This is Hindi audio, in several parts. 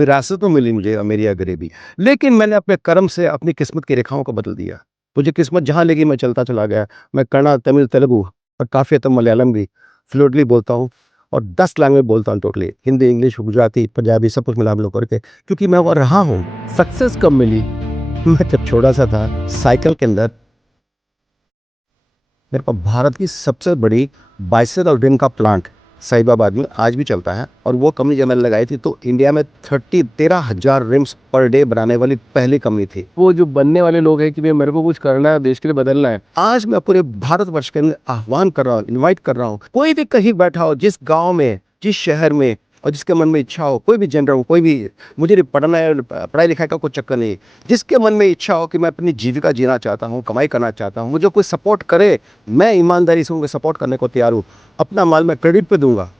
विरासत में मिली मुझे अमीरी या गरीबी, लेकिन मैंने अपने कर्म से अपनी किस्मत की रेखाओं को बदल दिया। मुझे किस्मत जहाँ लेगी मैं चलता चला गया। मैं कन्नड़, तमिल, तेलुगु और काफ़ी हद तक मलयालम भी फ्लुएंटली बोलता हूँ और 10 लैंग्वेज बोलता हूँ टोटली। हिंदी, इंग्लिश, गुजराती, पंजाबी सब कुछ मिला मिला करके, क्योंकि मैं वो रहा हूँ। सक्सेस कब मिली? मैं जब छोटा-सा था, साइकिल के अंदर मेरे पास भारत की सबसे बड़ी बाइसाइकिल रिम का प्लांट साहिबाबाद में आज भी चलता है, और वो कंपनी जब मैंने लगाई थी तो इंडिया में 13,000 रिम्स पर डे बनाने वाली पहली कंपनी थी। वो जो बनने वाले लोग हैं कि भाई मेरे को कुछ करना है, देश के लिए बदलना है। आज मैं पूरे भारतवर्ष के अंदर आह्वान कर रहा हूँ, इनवाइट कर रहा हूँ, कोई भी कहीं बैठा हो, जिस गांव में, जिस शहर में, और जिसके मन में इच्छा हो, कोई भी जेंडर हो, कोई भी, मुझे नहीं पढ़ना है, पढ़ाई लिखाई का कोई चक्कर नहीं, जिसके मन में इच्छा हो कि मैं अपनी जीविका जीना चाहता हूँ, कमाई करना चाहता हूँ, मुझे कोई सपोर्ट करे, मैं ईमानदारी से उनको सपोर्ट करने को तैयार हूँ। अपना माल मैं क्रेडिट पे दूंगा।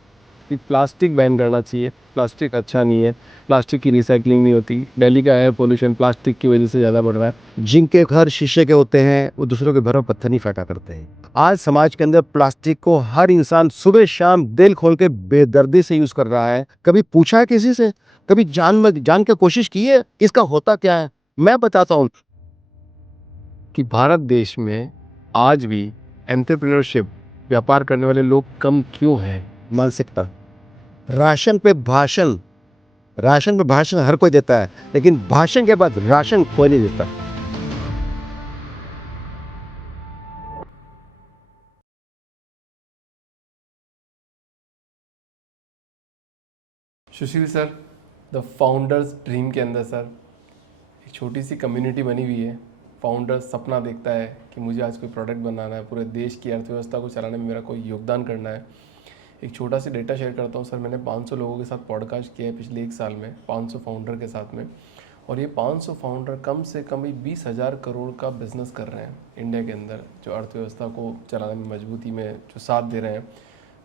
कि प्लास्टिक बैन करना चाहिए, प्लास्टिक अच्छा नहीं है, प्लास्टिक की रिसाइकलिंग नहीं होती, दिल्ली का एयर पोल्यूशन प्लास्टिक की वजह से ज़्यादा बढ़ रहा है। जिनके घर शीशे के होते हैं वो दूसरों के घरों पर पत्थर नहीं फेंका करते हैं। आज समाज के अंदर प्लास्टिक को हर इंसान सुबह शाम दिल खोल के बेदर्दी से यूज कर रहा है। कभी पूछा है किसी से? कभी जान के कोशिश की है इसका होता क्या है? मैं बताता हूँ। कि भारत देश में आज भी एंटरप्रेन्योरशिप, व्यापार करने वाले लोग कम क्यों हैं? मानसिकता। राशन पे भाषण, राशन पे भाषण हर कोई देता है, लेकिन भाषण के बाद राशन कोई नहीं देता। सुशील सर, द फाउंडर्स ड्रीम के अंदर सर एक छोटी सी कम्युनिटी बनी हुई है। फाउंडर्स सपना देखता है कि मुझे आज कोई प्रोडक्ट बनाना है, पूरे देश की अर्थव्यवस्था को चलाने में मेरा कोई योगदान करना है। एक छोटा सा डेटा शेयर करता हूँ सर, मैंने 500 लोगों के साथ पॉडकास्ट किया है पिछले 1 साल में, 500 फाउंडर के साथ में, और ये 500 फाउंडर कम से कम ही 20,000 करोड़ का बिजनेस कर रहे हैं इंडिया के अंदर, जो अर्थव्यवस्था को चलाने में मजबूती में जो साथ दे रहे हैं।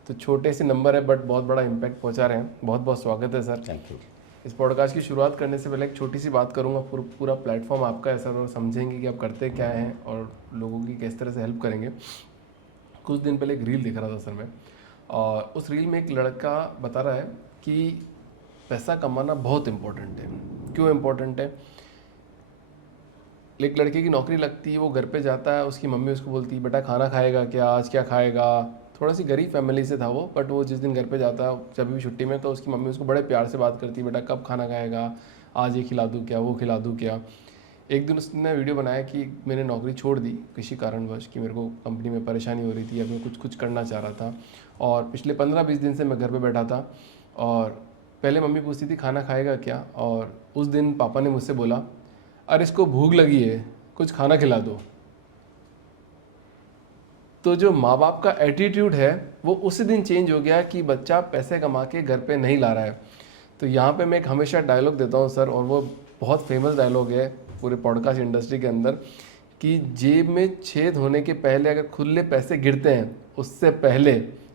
तो छोटे से नंबर है बट बहुत बड़ा इम्पैक्ट पहुंचा रहे हैं। बहुत बहुत स्वागत है सर। Thank you. इस पॉडकास्ट की शुरुआत करने से पहले एक छोटी सी बात करूंगा। पूरा प्लेटफॉर्म आपका है सर, और समझेंगे कि आप करते क्या हैं और लोगों की किस तरह से हेल्प करेंगे। कुछ दिन पहले एक रील दिख रहा था सर मैं, और उस रील में एक लड़का बता रहा है कि पैसा कमाना बहुत इम्पोर्टेंट है। क्यों इम्पोर्टेंट है? एक लड़के की नौकरी लगती है, वो घर पे जाता है, उसकी मम्मी उसको बोलती है बेटा खाना खाएगा क्या, आज क्या खाएगा। थोड़ा सी गरीब फैमिली से था वो, बट वो जिस दिन घर पे जाता है जब भी छुट्टी में, तो उसकी मम्मी उसको बड़े प्यार से बात करती है, बेटा कब खाना खाएगा, आज ये खिला दूँ क्या, वो खिला दूँ क्या। एक दिन उसने वीडियो बनाया कि मैंने नौकरी छोड़ दी किसी कारणवश, कि मेरे को कंपनी में परेशानी हो रही थी या मैं कुछ करना चाह रहा था, और पिछले 15-20 दिन से मैं घर पे बैठा था, और पहले मम्मी पूछती थी खाना खाएगा क्या, और उस दिन पापा ने मुझसे बोला अरे इसको भूख लगी है, कुछ खाना खिला दो। तो जो माँ बाप का एटीट्यूड है वो उसी दिन चेंज हो गया कि बच्चा पैसे कमा के घर पे नहीं ला रहा है। तो यहाँ पे मैं एक हमेशा डायलॉग देता हूँ सर, और वो बहुत फेमस डायलॉग है पूरे पॉडकास्ट इंडस्ट्री के अंदर, कि जेब में छेद होने के पहले अगर खुले पैसे गिरते हैं उससे पहले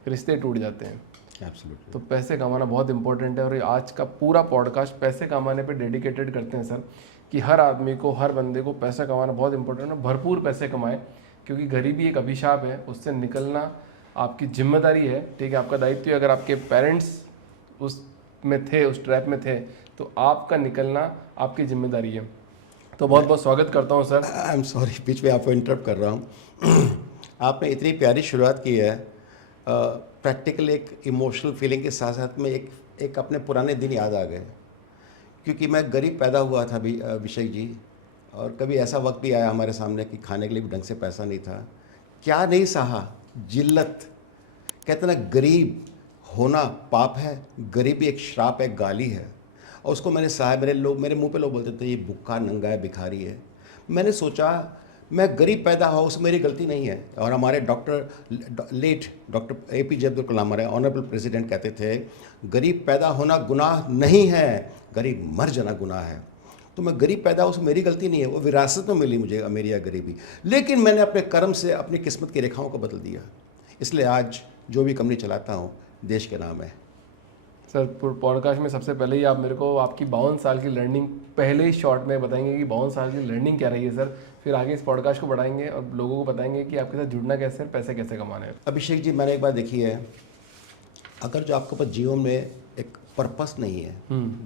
रिश्ते टूट जाते हैं। एब्सोल्युटली। तो पैसे कमाना बहुत इंपॉर्टेंट है, और ये आज का पूरा पॉडकास्ट पैसे कमाने पे डेडिकेटेड करते हैं सर, कि हर आदमी को, हर बंदे को पैसा कमाना बहुत इंपॉर्टेंट है, भरपूर पैसे कमाएं, क्योंकि गरीबी एक अभिशाप है, उससे निकलना आपकी जिम्मेदारी है। ठीक है, आपका दायित्व है। अगर आपके पेरेंट्स उस में थे, उस ट्रैप में थे, तो आपका निकलना आपकी जिम्मेदारी है। तो बहुत बहुत स्वागत करता हूँ सर। आई एम सॉरी, बीच में आपको इंटरप्ट कर रहा हूँ। आपने इतनी प्यारी शुरुआत की है, प्रैक्टिकल एक इमोशनल फीलिंग के साथ साथ में एक अपने पुराने दिन याद आ गए, क्योंकि मैं गरीब पैदा हुआ था भी अभिषेक जी, और कभी ऐसा वक्त भी आया हमारे सामने कि खाने के लिए भी ढंग से पैसा नहीं था। क्या नहीं सहा, जिल्लत। कहते ना गरीब होना पाप है, गरीबी एक श्राप है, गाली है, और उसको मैंने सहा। मेरे मुंह पे लोग बोलते थे ये भूखा नंगा है, भिखारी है। मैंने सोचा मैं गरीब पैदा हुआ, उसमें मेरी गलती नहीं है। और हमारे late doctor APJ Abdul Kalam, हमारे ऑनरेबल प्रेसिडेंट, कहते थे गरीब पैदा होना गुनाह नहीं है, गरीब मर जाना गुनाह है। तो मैं गरीब पैदा, उसमें मेरी गलती नहीं है, वो विरासत में मिली मुझे अमीरी या गरीबी, लेकिन मैंने अपने कर्म से अपनी किस्मत की रेखाओं को बदल दिया। इसलिए आज जो भी कंपनी चलाता हूँ देश के नाम है। सर पॉडकास्ट में सबसे पहले ही आप मेरे को आपकी 52 साल की लर्निंग पहले ही शॉर्ट में बताएंगे कि 52 साल की लर्निंग क्या रही है सर। फिर आगे इस पॉडकास्ट को बढ़ाएंगे और लोगों को बताएंगे कि आपके साथ जुड़ना कैसे है, पैसे कैसे कमाने हैं। अभिषेक जी, मैंने एक बात देखी है, अगर जो आपके पास जीवन में एक पर्पस नहीं है,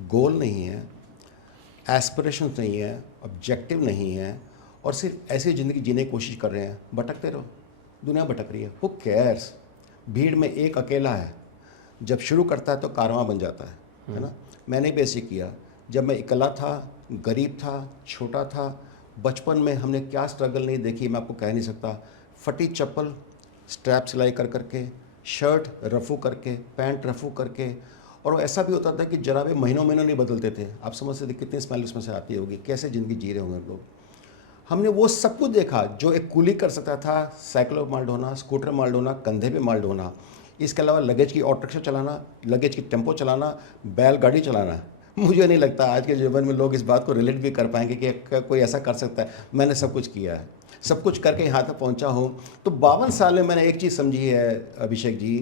गोल नहीं है, एस्पिरेशन नहीं है, ऑब्जेक्टिव नहीं है, और सिर्फ ऐसी ज़िंदगी जीने की कोशिश कर रहे हैं, भटकते रहो, दुनिया भटक रही है। Who cares? भीड़ में एक अकेला है, जब शुरू करता है तो कारवां बन जाता है ना। मैंने भी ऐसे किया, जब मैं अकेला था, गरीब था, छोटा था, बचपन में हमने क्या स्ट्रगल नहीं देखी मैं आपको कह नहीं सकता। फटी चप्पल, स्ट्रैप सिलाई कर करके, शर्ट रफू करके, पैंट रफू करके, और वो ऐसा भी होता था कि जराबे महीनों महीनों नहीं बदलते थे। आप समझ सकते कितनी स्मेल उसमें से आती होगी, कैसे ज़िंदगी जी रहे होंगे लोग। हमने वो सब कुछ देखा जो एक कुली कर सकता था, साइकिल पर माल ढोना, स्कूटर माल ढोना, कंधे पे माल ढोना, इसके अलावा लगेज की ऑटो रिक्शा चलाना, लगेज की टेम्पो चलाना, बैलगाड़ी चलाना। मुझे नहीं लगता आज के जीवन में लोग इस बात को रिलेट भी कर पाएंगे कि कोई ऐसा कर सकता है। मैंने सब कुछ किया है, सब कुछ करके यहाँ तक पहुँचा हूँ। तो 52 साल में मैंने एक चीज़ समझी है अभिषेक जी,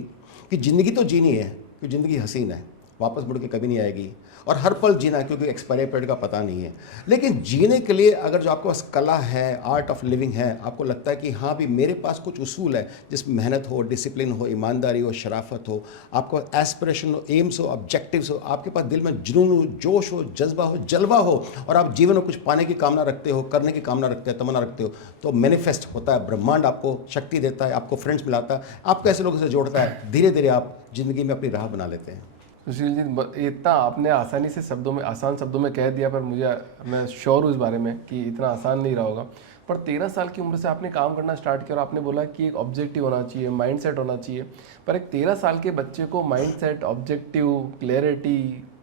कि ज़िंदगी तो जीनी है, क्योंकि ज़िंदगी हसीन है, वापस मुड़ के कभी नहीं आएगी, और हर पल जीना है क्योंकि एक्सपायरी पीरियड का पता नहीं है। लेकिन जीने के लिए अगर जो आपके पास कला है, आर्ट ऑफ लिविंग है, आपको लगता है कि हाँ भी मेरे पास कुछ उसूल है जिसमें मेहनत हो, डिसिप्लिन हो, ईमानदारी हो, शराफत हो, आपको एस्पिरेशन हो, एम्स हो, ऑब्जेक्टिव्स हो, आपके पास दिल में जुनून हो, जोश हो, जज्बा हो, जलवा हो, और आप जीवन में कुछ पाने की कामना रखते हो, करने की कामना रखते हो, तमन्ना रखते हो, तो मैनिफेस्ट होता है। ब्रह्मांड आपको शक्ति देता है, आपको फ्रेंड्स मिलाता है, आपको ऐसे लोगों से जोड़ता है, धीरे धीरे आप जिंदगी में अपनी राह बना लेते हैं। सुशील जी, इतना आपने आसानी से शब्दों में, आसान शब्दों में कह दिया, पर मैं श्योर हूँ इस बारे में कि इतना आसान नहीं रहा होगा। पर 13 साल की उम्र से आपने काम करना स्टार्ट किया और आपने बोला कि एक ऑब्जेक्टिव होना चाहिए, माइंडसेट होना चाहिए। पर एक 13 साल के बच्चे को माइंडसेट, ऑब्जेक्टिव, क्लैरिटी,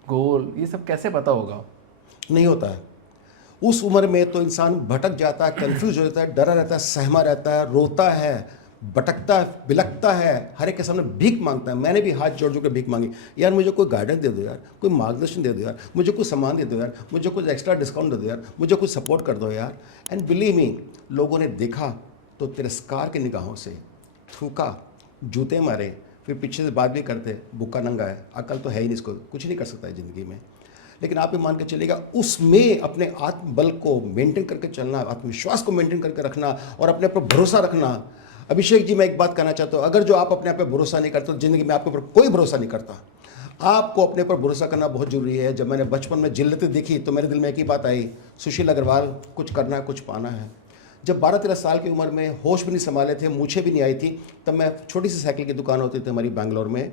गोल, ये सब कैसे पता होगा? नहीं होता है। उस उम्र में तो इंसान भटक जाता है, कंफ्यूज हो जाता है, डरा रहता है, सहमा रहता है, रोता है, भटकता है, बिलखता है, हर एक के सामने भीख मांगता है। मैंने भी हाथ जोड़ जोड़ के भीख मांगी, यार मुझे कोई गाइडेंस दे दो, यार कोई मार्गदर्शन दे दो, यार मुझे कुछ सामान दे दो, यार मुझे कुछ एक्स्ट्रा डिस्काउंट दे दो, यार मुझे कुछ सपोर्ट कर दो यार। एंड बिलीव मी, लोगों ने देखा तो तिरस्कार की निगाहों से थूका, जूते मारे, फिर पीछे से बात भी करते, भूखा नंगा है, अकल तो है ही नहीं, इसको कुछ नहीं कर सकता है ज़िंदगी में। लेकिन आप ये मान के चलिएगा, उसमें अपने आत्मबल को मेंटेन करके चलना, आत्मविश्वास को मेंटेन करके रखना, और अपने ऊपर भरोसा रखना। अभिषेक जी, मैं एक बात कहना चाहता हूँ, अगर जो आप अपने आप पे भरोसा नहीं करते तो ज़िंदगी में आपके ऊपर कोई भरोसा नहीं करता। आपको अपने ऊपर भरोसा करना बहुत ज़रूरी है। जब मैंने बचपन में जिल्लतें देखी तो मेरे दिल में एक ही बात आई, सुशील अग्रवाल, कुछ करना है, कुछ पाना है। जब 12-13 साल की उम्र में होश भी नहीं संभाले थे, मूछें भी नहीं आई थी, तब मैं छोटी सी साइकिल की दुकान होती थी हमारी बैंगलोर में,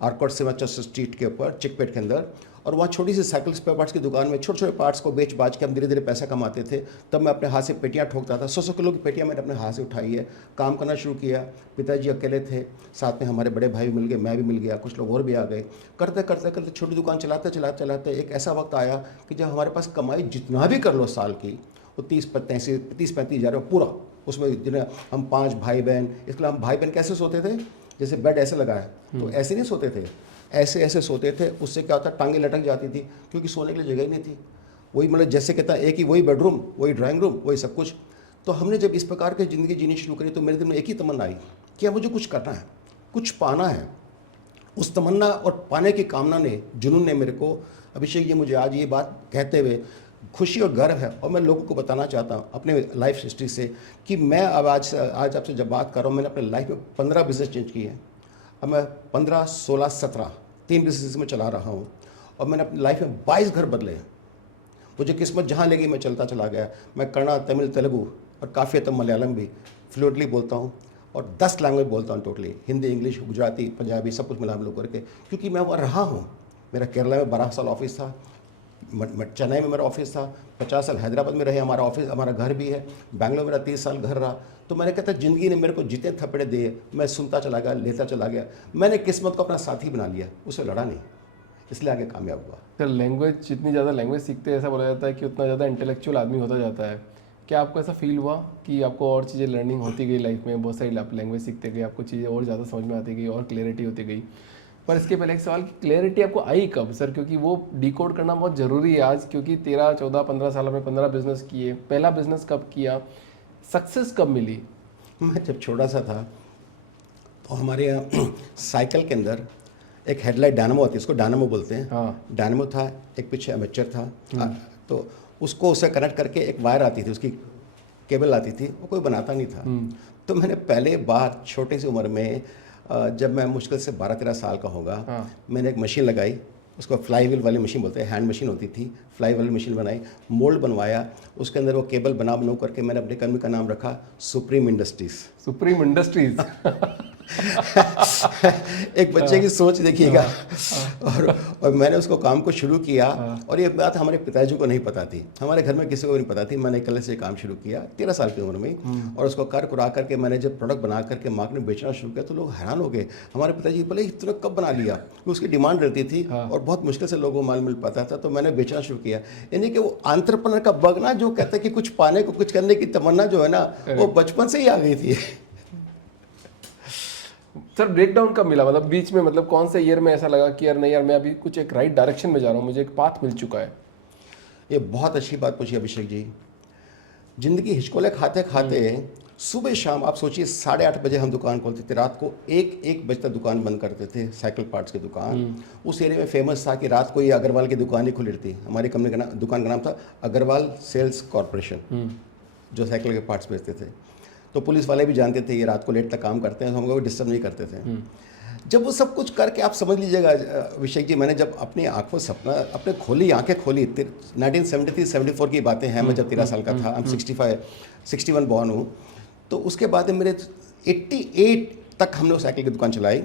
आर्कॉट सिमाचर स्ट्रीट के ऊपर, चिकपेट के अंदर, और वहाँ छोटी सी साइकिल स्पेयर पार्ट्स की दुकान में छोटे छोटे पार्ट्स को बेच बाच के हम धीरे धीरे पैसा कमाते थे। तब मैं अपने हाथ से पेटियाँ ठोकता था, 100 किलो की पेटियाँ मैंने अपने हाथ से उठाई है, काम करना शुरू किया। पिताजी अकेले थे, साथ में हमारे बड़े भाई भी मिल गए, मैं भी मिल गया, कुछ लोग और भी आ गए। करते करते करते छोटी दुकान चलाते चलाते चलाते एक ऐसा वक्त आया कि जब हमारे पास कमाई जितना भी कर लो साल की, वो 30-35 हज़ार पूरा, उसमें जिन्हें हम 5 भाई बहन, इसके लिए हम भाई बहन कैसे सोते थे, जैसे बेड ऐसे लगा है तो ऐसे नहीं सोते थे, ऐसे ऐसे सोते थे। उससे क्या होता, टांगें लटक जाती थी, क्योंकि सोने के लिए जगह ही नहीं थी। वही मतलब जैसे कहता एक ही वही बेडरूम, वही ड्राइंग रूम, वही सब कुछ। तो हमने जब इस प्रकार की ज़िंदगी जीनी शुरू करी तो मेरे दिल में एक ही तमन्ना आई कि अब मुझे कुछ करना है, कुछ पाना है। उस तमन्ना और पाने की कामना ने, जुनून ने मेरे को, अभिषेक जी, मुझे आज ये बात कहते हुए खुशी और गर्व है, और मैं लोगों को बताना चाहता हूँ अपने लाइफ हिस्ट्री से कि मैं अब आज आपसे जब बात कर रहा हूँ, मैंने अपने लाइफ में 15 बिजनेस चेंज किए हैं। अब मैं 15, 16, 17 3 बिजनेस में चला रहा हूँ, और मैंने अपनी लाइफ में 22 घर बदले हैं। मुझे किस्मत जहाँ लेगी मैं चलता चला गया। मैं कन्नड़, तमिल, तेलुगु और काफ़ी हद तक मलयालम भी फ्लुएंटली बोलता हूँ, और 10 लैंग्वेज बोलता हूँ टोटली, हिंदी, इंग्लिश, गुजराती, पंजाबी, सब कुछ मिला लोग करके, क्योंकि मैं वहाँ रहा हूँ। मेरा केरला में 12 साल ऑफिस था, चेन्नई में मेरा ऑफिस था, 50 साल हैदराबाद में रहे हमारा ऑफिस, हमारा घर भी है, बैंगलोर मेरा 30 साल घर रहा। तो मैंने कहता ज़िंदगी ने मेरे को जितने थप्पड़े दिए, मैं सुनता चला गया, लेता चला गया। मैंने किस्मत को अपना साथी बना लिया, उससे लड़ा नहीं, इसलिए आगे कामयाब हुआ। सर, लैंग्वेज, जितनी ज़्यादा लैंग्वेज सीखते हैं, ऐसा बोला जाता है कि उतना ज़्यादा इंटेलेक्चुअल आदमी होता जाता है। क्या आपको ऐसा फील हुआ कि आपको और चीज़ें लर्निंग होती गई लाइफ में, बहुत सारी आप लैंग्वेज सीखते गए, आपको चीज़ें और ज़्यादा समझ में आती गई और क्लैरिटी होती गई? पर इसके पहले एक सवाल कि क्लैरिटी आपको आई कब सर? क्योंकि वो डिकोड करना बहुत ज़रूरी है आज, क्योंकि 13, 14, 15 साल में 15 बिजनेस किए। पहला बिजनेस कब किया, सक्सेस कब मिली? मैं जब छोटा सा था तो हमारे यहाँ साइकिल के अंदर एक हेडलाइट डायनामो होती है, उसको डायनामो बोलते हैं। हाँ, डायनामो था, एक पीछे एमेचर था, तो उसको उससे कनेक्ट करके एक वायर आती थी, उसकी केबल आती थी, वो कोई बनाता नहीं था। तो मैंने पहले बार छोटी सी उम्र में, जब मैं मुश्किल से 12-13 साल का होगा, हाँ, मैंने एक मशीन लगाई, उसको फ्लाई व्हील वाली मशीन बोलते हैं, हैंड मशीन होती थी, फ्लाई वाली मशीन बनाई, मोल्ड बनवाया, उसके अंदर वो केबल बना करके मैंने अपनी कंपनी का नाम रखा सुप्रीम इंडस्ट्रीज। Supreme industries. एक बच्चे की सोच देखिएगा। और मैंने उसको काम को शुरू किया, और ये बात हमारे पिताजी को नहीं पता थी, हमारे घर में किसी को नहीं पता थी। मैंने अकेले से काम शुरू किया 13 साल की उम्र में, और उसको कर कुरा करके मैंने जब प्रोडक्ट बना करके मार्केट में बेचना शुरू किया तो लोग हैरान हो गए। हमारे पिताजी बोले इतना कब बना लिया, उसकी डिमांड रहती थी और बहुत मुश्किल से लोगों को माल मिल पाता था, तो मैंने बेचना शुरू किया। यानी कि वो एंटरप्रेन्योर का बग ना, जो कहता है कि कुछ पाने को, कुछ करने की तमन्ना जो है ना, वो बचपन से ही आ गई थी। सर ब्रेकडाउन कब मिला, मतलब बीच में, मतलब कौन से ईयर में ऐसा लगा कि यार नहीं यार मैं अभी कुछ एक राइट डायरेक्शन में जा रहा हूँ, मुझे एक पाथ मिल चुका है? ये बहुत अच्छी बात पूछी अभिषेक जी। जिंदगी हिचकोले खाते खाते सुबह शाम आप सोचिए 8:30 बजे हम दुकान खोलते थे, रात को 1 बजे तक दुकान बंद करते थे, साइकिल पार्ट्स की दुकान। उस एरिया में फेमस था कि रात को ये अग्रवाल की दुकान ही खुली रहती। हमारी कंपनी का दुकान का नाम था अग्रवाल सेल्स कॉरपोरेशन, जो साइकिल के पार्ट्स बेचते थे। तो पुलिस वाले भी जानते थे ये रात को लेट तक काम करते हैं, तो हमको डिस्टर्ब नहीं करते थे। जब वो सब कुछ करके आप समझ लीजिएगा अभिषेक जी, मैंने जब अपनी आंखों सपना अपने खोली, आंखें खोली, 1973-74 की बातें हैं, मैं जब 13 साल का था, I'm 61 बॉर्न हूँ। तो उसके बाद मेरे 88 तक हमने उस साइकिल की दुकान चलाई,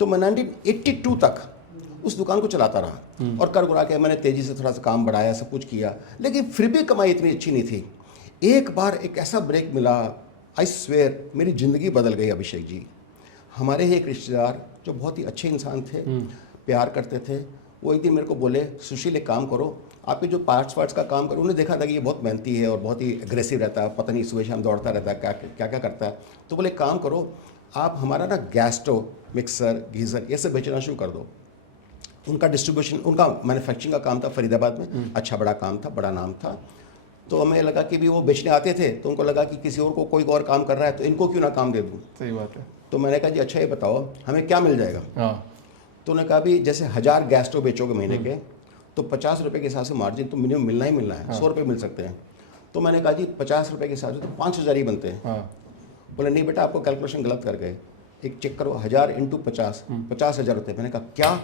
तो मैं 1982 तक उस दुकान को चलाता रहा, और कर गुरा के मैंने तेज़ी से थोड़ा सा काम बढ़ाया, सब कुछ किया, लेकिन फिर भी कमाई इतनी अच्छी नहीं थी। एक बार एक ऐसा ब्रेक मिला, आई स्वेयर मेरी ज़िंदगी बदल गई अभिषेक जी। हमारे ही एक रिश्तेदार जो बहुत ही अच्छे इंसान थे, प्यार करते थे, वो एक दिन मेरे को बोले सुशील एक काम करो, आपके जो पार्ट्स का काम करो। उन्होंने देखा था कि ये बहुत मेहनती है और बहुत ही एग्रेसिव रहता है, पता नहीं सुबह शाम दौड़ता रहता है, क्या क्या करता है। तो बोले काम करो, आप हमारा ना गैस स्टोव, मिक्सर, गीज़र ये सब बेचना शुरू कर दो। उनका डिस्ट्रीब्यूशन, उनका मैन्युफैक्चरिंग का काम था फरीदाबाद में, अच्छा बड़ा काम था, बड़ा नाम था। तो हमें लगा कि भी वो बेचने आते थे, तो उनको लगा कि किसी और को कोई और काम कर रहा है तो इनको क्यों ना काम दे दूँ। सही बात है। तो मैंने कहा जी अच्छा ये बताओ हमें क्या मिल जाएगा। हाँ। तो उन्होंने कहा भी जैसे 1000 गैस स्टोव बेचोगे महीने के, तो 50 रुपये के हिसाब से मार्जिन तो मिनिमम मिलना ही मिलना है। 100 रुपये मिल सकते हैं। तो मैंने कहा जी 50 रुपये के हिसाब से तो 5000 ही बनते हैं। हाँ। बोले नहीं बेटा आपको कैलकुलेशन गलत कर गए, एक चेक करो, 1000 × 50, 50,000 होते हैं। मैंने कहा क्या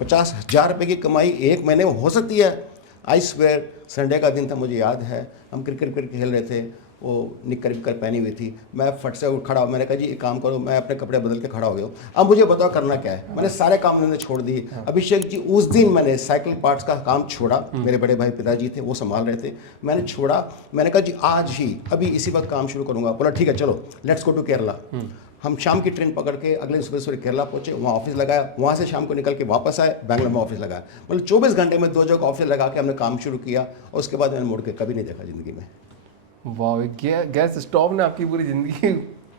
50,000 रुपये की कमाई एक महीने में हो सकती है? आई स्वेयर, संडे का दिन था, मुझे याद है, हम क्रिकेट खेल रहे थे, वो निक्कर विक्कर पहनी हुई थी, मैं फट से उठ खड़ा, मैंने कहा जी एक काम करो, मैं अपने कपड़े बदल के खड़ा हो गया हूँ, अब मुझे बताओ करना क्या है। मैंने सारे काम उन्होंने छोड़ दिए। अभिषेक जी उस दिन मैंने साइकिल पार्ट्स का काम छोड़ा, मेरे बड़े भाई पिताजी थे वो संभाल रहे थे, मैंने छोड़ा। मैंने कहा जी आज ही अभी इसी वक्त काम शुरू करूँगा। बोला ठीक है चलो लेट्स गो टू केरला। हम शाम की ट्रेन पकड़ के अगले सुबह केरला पहुंचे, वहाँ ऑफिस लगाया, वहाँ से शाम को निकल के वापस आए, बैंगलोर में ऑफिस लगाया। मतलब 24 घंटे में 2 जगह ऑफिस लगा के हमने काम शुरू किया, और उसके बाद मैंने मुड़ के कभी नहीं देखा ज़िंदगी में। वाह, गैस स्टोव ने आपकी पूरी ज़िंदगी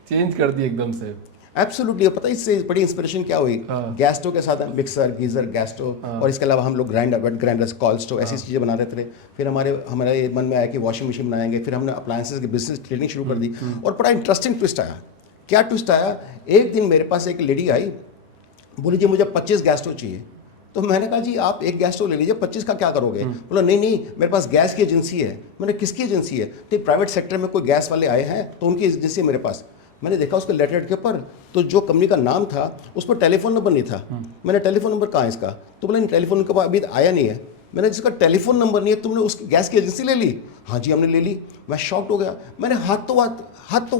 चेंज कर दी एकदम से। एब्सोल्युटली। पता है इससे बड़ी इंस्पिरेशन क्या हुई? गैस स्टोव के साथ मिक्सर, गीज़र, गैस स्टोव, और इसके अलावा हम लोग वेट ग्राइंडर्स, कॉल स्टोव, ऐसी चीज़ें बना रहे थे। फिर हमारे मन में आया कि वॉशिंग मशीन बनाएंगे। फिर हमने अप्लायंसेस की बिजनेस ट्रेनिंग शुरू कर दी, और बड़ा इंटरेस्टिंग ट्विस्ट आया। क्या ट्विस्ट आया? एक दिन मेरे पास एक लेडी आई, बोली जी मुझे 25 गैस स्टोव चाहिए। तो मैंने कहा जी आप एक गैस स्टोव ले लीजिए, 25 का क्या करोगे? बोला नहीं मेरे पास गैस की एजेंसी है। मैंने किसकी एजेंसी है? तो प्राइवेट सेक्टर में कोई गैस वाले आए हैं तो उनकी एजेंसी है मेरे पास। मैंने देखा उसके लेटर के ऊपर तो जो कंपनी का नाम था उस पर टेलीफोन नंबर नहीं था। मैंने टेलीफोन नंबर कहाँ है इसका? तो बोला टेलीफोन नंबर अभी आया नहीं है। मैंने जिसका टेलीफोन नंबर नहीं है तुमने उसकी गैस की एजेंसी ले ली? हाँ जी हमने ले ली। मैं शॉक्ड हो गया। मैंने हाथ तो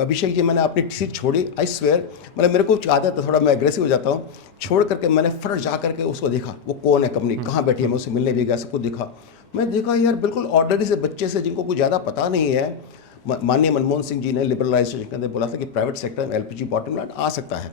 अभिषेक जी मैंने अपनी सीट छोड़ी। आई स्वेयर, मतलब मेरे को आदत है थोड़ा, मैं एग्रेसिव हो जाता हूँ। छोड़ करके मैंने फट जा करके उसको देखा वो कौन है, कंपनी कहाँ बैठी है, मैं उससे मिलने भी गया, सब कुछ देखा। मैं देखा यार बिल्कुल ऑर्डनरी से बच्चे से जिनको कुछ ज़्यादा पता नहीं है। माननीय मनमोहन सिंह जी ने लिबरलाइजेशन के अंदर बोला था कि प्राइवेट सेक्टर में LPG बॉटम लाइन आ सकता है।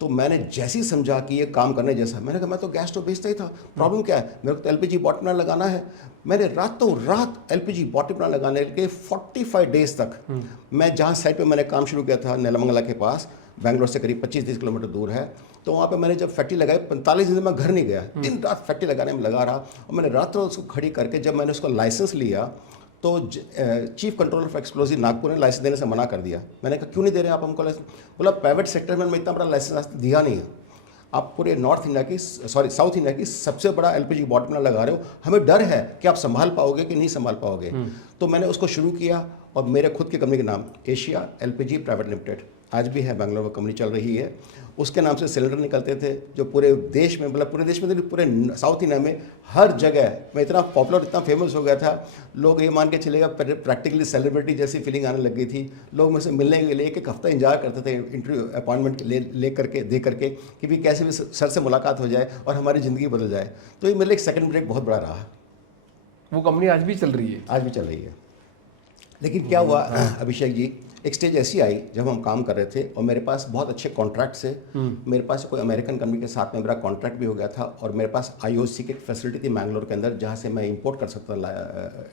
तो मैंने जैसे ही समझा कि ये काम करने जैसा, मैंने कहा मैं तो गैस स्टोव बेचता ही था, प्रॉब्लम क्या है? मेरे को तो LPG बॉटम लाइन लगाना है। मैंने रातों रात LPG बॉटम लाइन लगाने के 45 डेज तक मैं जहाँ साइड पे मैंने काम शुरू किया था नेलमंगला के पास, बैंगलोर से करीब 25-30 किलोमीटर दूर है, तो वहाँ पे मैंने जब फैक्ट्री लगाई 45 दिन मैं घर नहीं गया, दिन रात फैक्ट्री लगाने में लगा रहा। और मैंने रातों उसको खड़ी करके जब मैंने उसको लाइसेंस लिया तो chief controller of explosive Nagpur ने लाइसेंस देने से मना कर दिया। मैंने कहा क्यों नहीं दे रहे आप हमको लाइसेंस? बोला प्राइवेट सेक्टर में मैं इतना बड़ा लाइसेंस दिया नहीं है, आप पूरे साउथ इंडिया की सबसे बड़ा LPG बॉटम लाइन लगा रहे हो, हमें डर है कि आप संभाल पाओगे कि नहीं संभाल पाओगे। तो मैंने उसको शुरू किया, और मेरे खुद की कंपनी के नाम एशिया LPG प्राइवेट लिमिटेड, आज भी है, बैंगलोर में कंपनी चल रही है। उसके नाम से सिलेंडर निकलते थे जो पूरे देश में, मतलब पूरे देश में तो पूरे साउथ इंडिया में हर जगह मैं इतना पॉपुलर, इतना फेमस हो गया था, लोग ये मान के चलेगा प्रैक्टिकली सेलिब्रिटी जैसी फीलिंग आने लग गई थी। लोग मुझसे मिलने के लिए एक हफ्ता इंतजार करते थे, इंटरव्यू अपॉइंटमेंट ले करके दे करके कि भी कैसे भी सर से मुलाकात हो जाए और हमारी ज़िंदगी बदल जाए। तो ये मेरे लिए एक सेकंड ब्रेक बहुत बड़ा रहा। वो कंपनी आज भी चल रही है? आज भी चल रही है। लेकिन क्या हुआ अभिषेक जी, एक स्टेज ऐसी आई जब हम काम कर रहे थे और मेरे पास बहुत अच्छे कॉन्ट्रैक्ट्स थे। मेरे पास कोई अमेरिकन कंपनी के साथ में मेरा कॉन्ट्रैक्ट भी हो गया था और मेरे पास आईओसी की एक फैसिलिटी थी मैंगलोर के अंदर जहाँ से मैं इंपोर्ट कर सकता,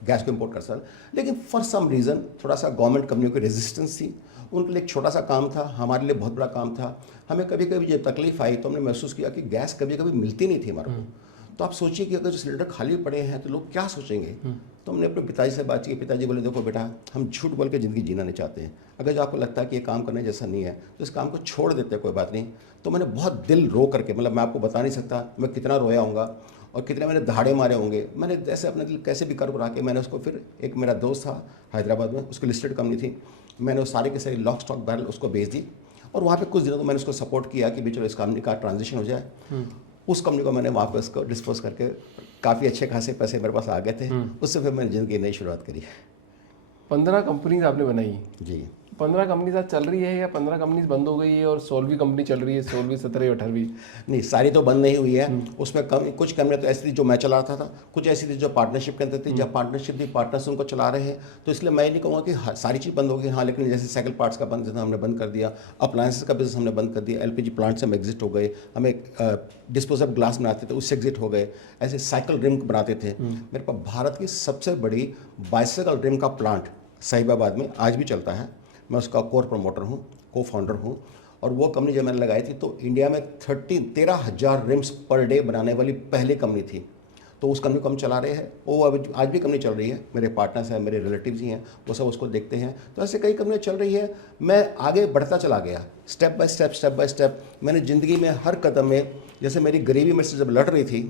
गैस को इंपोर्ट कर सकता। लेकिन फॉर सम रीज़न थोड़ा सा गवर्नमेंट कंपनियों की रेजिस्टेंस थी। उनके लिए एक छोटा सा काम था, हमारे लिए बहुत बड़ा काम था। हमें कभी कभी जब तकलीफ आई तो हमने महसूस किया कि गैस कभी कभी मिलती नहीं थी हमारे को। तो आप सोचिए कि अगर जो सिलेंडर खाली पड़े हैं तो लोग क्या सोचेंगे। तो हमने अपने पिताजी से बात की। पिताजी बोले देखो बेटा, हम झूठ बोल के ज़िंदगी जीना नहीं चाहते हैं। अगर जो आपको लगता है कि ये काम करने जैसा नहीं है तो इस काम को छोड़ देते हैं, कोई बात नहीं। तो मैंने बहुत दिल रो करके, मतलब मैं आपको बता नहीं सकता मैं कितना रोया होऊंगा और कितने मैंने दहाड़े मारे होंगे। मैंने जैसे अपने दिल कैसे भी कर के मैंने उसको, फिर एक मेरा दोस्त था हैदराबाद में, उसकी लिस्टेड कंपनी थी, मैंने वो सारी के सारी लॉक स्टॉक बैरल उसको भेज दी। और वहाँ पे कुछ दिनों तो मैंने उसको सपोर्ट किया कि भी चलो इस कंपनी का ट्रांजिशन हो जाए। उस कंपनी को मैंने वापस को डिस्पोज करके काफ़ी अच्छे खासे पैसे मेरे पास आ गए थे। उससे फिर मैंने ज़िंदगी नई शुरुआत करी। 15 कंपनीज आपने बनाई जी। 15 कंपनीज आज चल रही है या 15 कंपनीज बंद हो गई है और 16वीं कंपनी चल रही है, 16वीं 17वीं 18वीं? नहीं, सारी तो बंद नहीं हुई है। उसमें कुछ कंपनियां तो ऐसी थी जो मैं चलाता था, कुछ ऐसी थी जो पार्टनरशिप के अंदर थी। जब पार्टनरशिप थी, पार्टनर्स उनको चला रहे हैं, तो इसलिए मैं नहीं कहूँगा कि सारी चीज़ बंद हो गई। हाँ, लेकिन जैसे साइकिल पार्ट्स का बंद था, हमने बंद कर दिया। अप्लायंसेस का बिजनेस हमने बंद कर दिया। एलपीजी प्लांट से हम एग्जिट हो गए। हमें डिस्पोजेबल ग्लास बनाते थे, उससे एग्जिट हो गए। ऐसे साइकिल रिम बनाते थे। मेरे पास भारत की सबसे बड़ी बाइसाइकिल रिम का प्लांट साहिबाबाद में आज भी चलता है। मैं उसका कोर प्रमोटर हूँ, को फाउंडर हूँ। और वो कंपनी जब मैंने लगाई थी तो इंडिया में 13,000 रिम्स पर डे बनाने वाली पहली कंपनी थी। तो उस कंपनी को हम चला रहे हैं। वो अब आज भी कंपनी चल रही है। मेरे पार्टनर्स हैं, मेरे रिलेटिव्स ही हैं, वो सब उसको देखते हैं। तो ऐसे कई कंपनियाँ चल रही है। मैं आगे बढ़ता चला गया, स्टेप बाय स्टेप। मैंने ज़िंदगी में हर कदम में, जैसे मेरी गरीबी मेरे से जब लड़ रही थी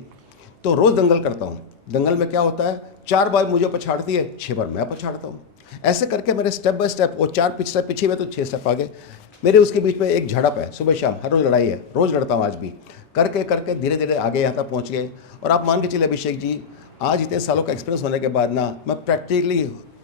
तो रोज़ दंगल करता हूँ। दंगल में क्या होता है, 4 बार मुझे पछाड़ती है, 6 बार मैं पछाड़ता हूँ। ऐसे करके मेरे स्टेप बाय स्टेप, वो 4 स्टेप पीछे हुए तो 6 स्टेप आगे। मेरे उसके बीच में एक झड़प है, सुबह शाम हर रोज़ लड़ाई है, रोज़ लड़ता हूँ आज भी। करके धीरे धीरे आगे यहाँ तक पहुँच गए। और आप मान के चले अभिषेक जी, आज इतने सालों का एक्सपीरियंस होने के बाद ना, मैं प्रैक्टिकली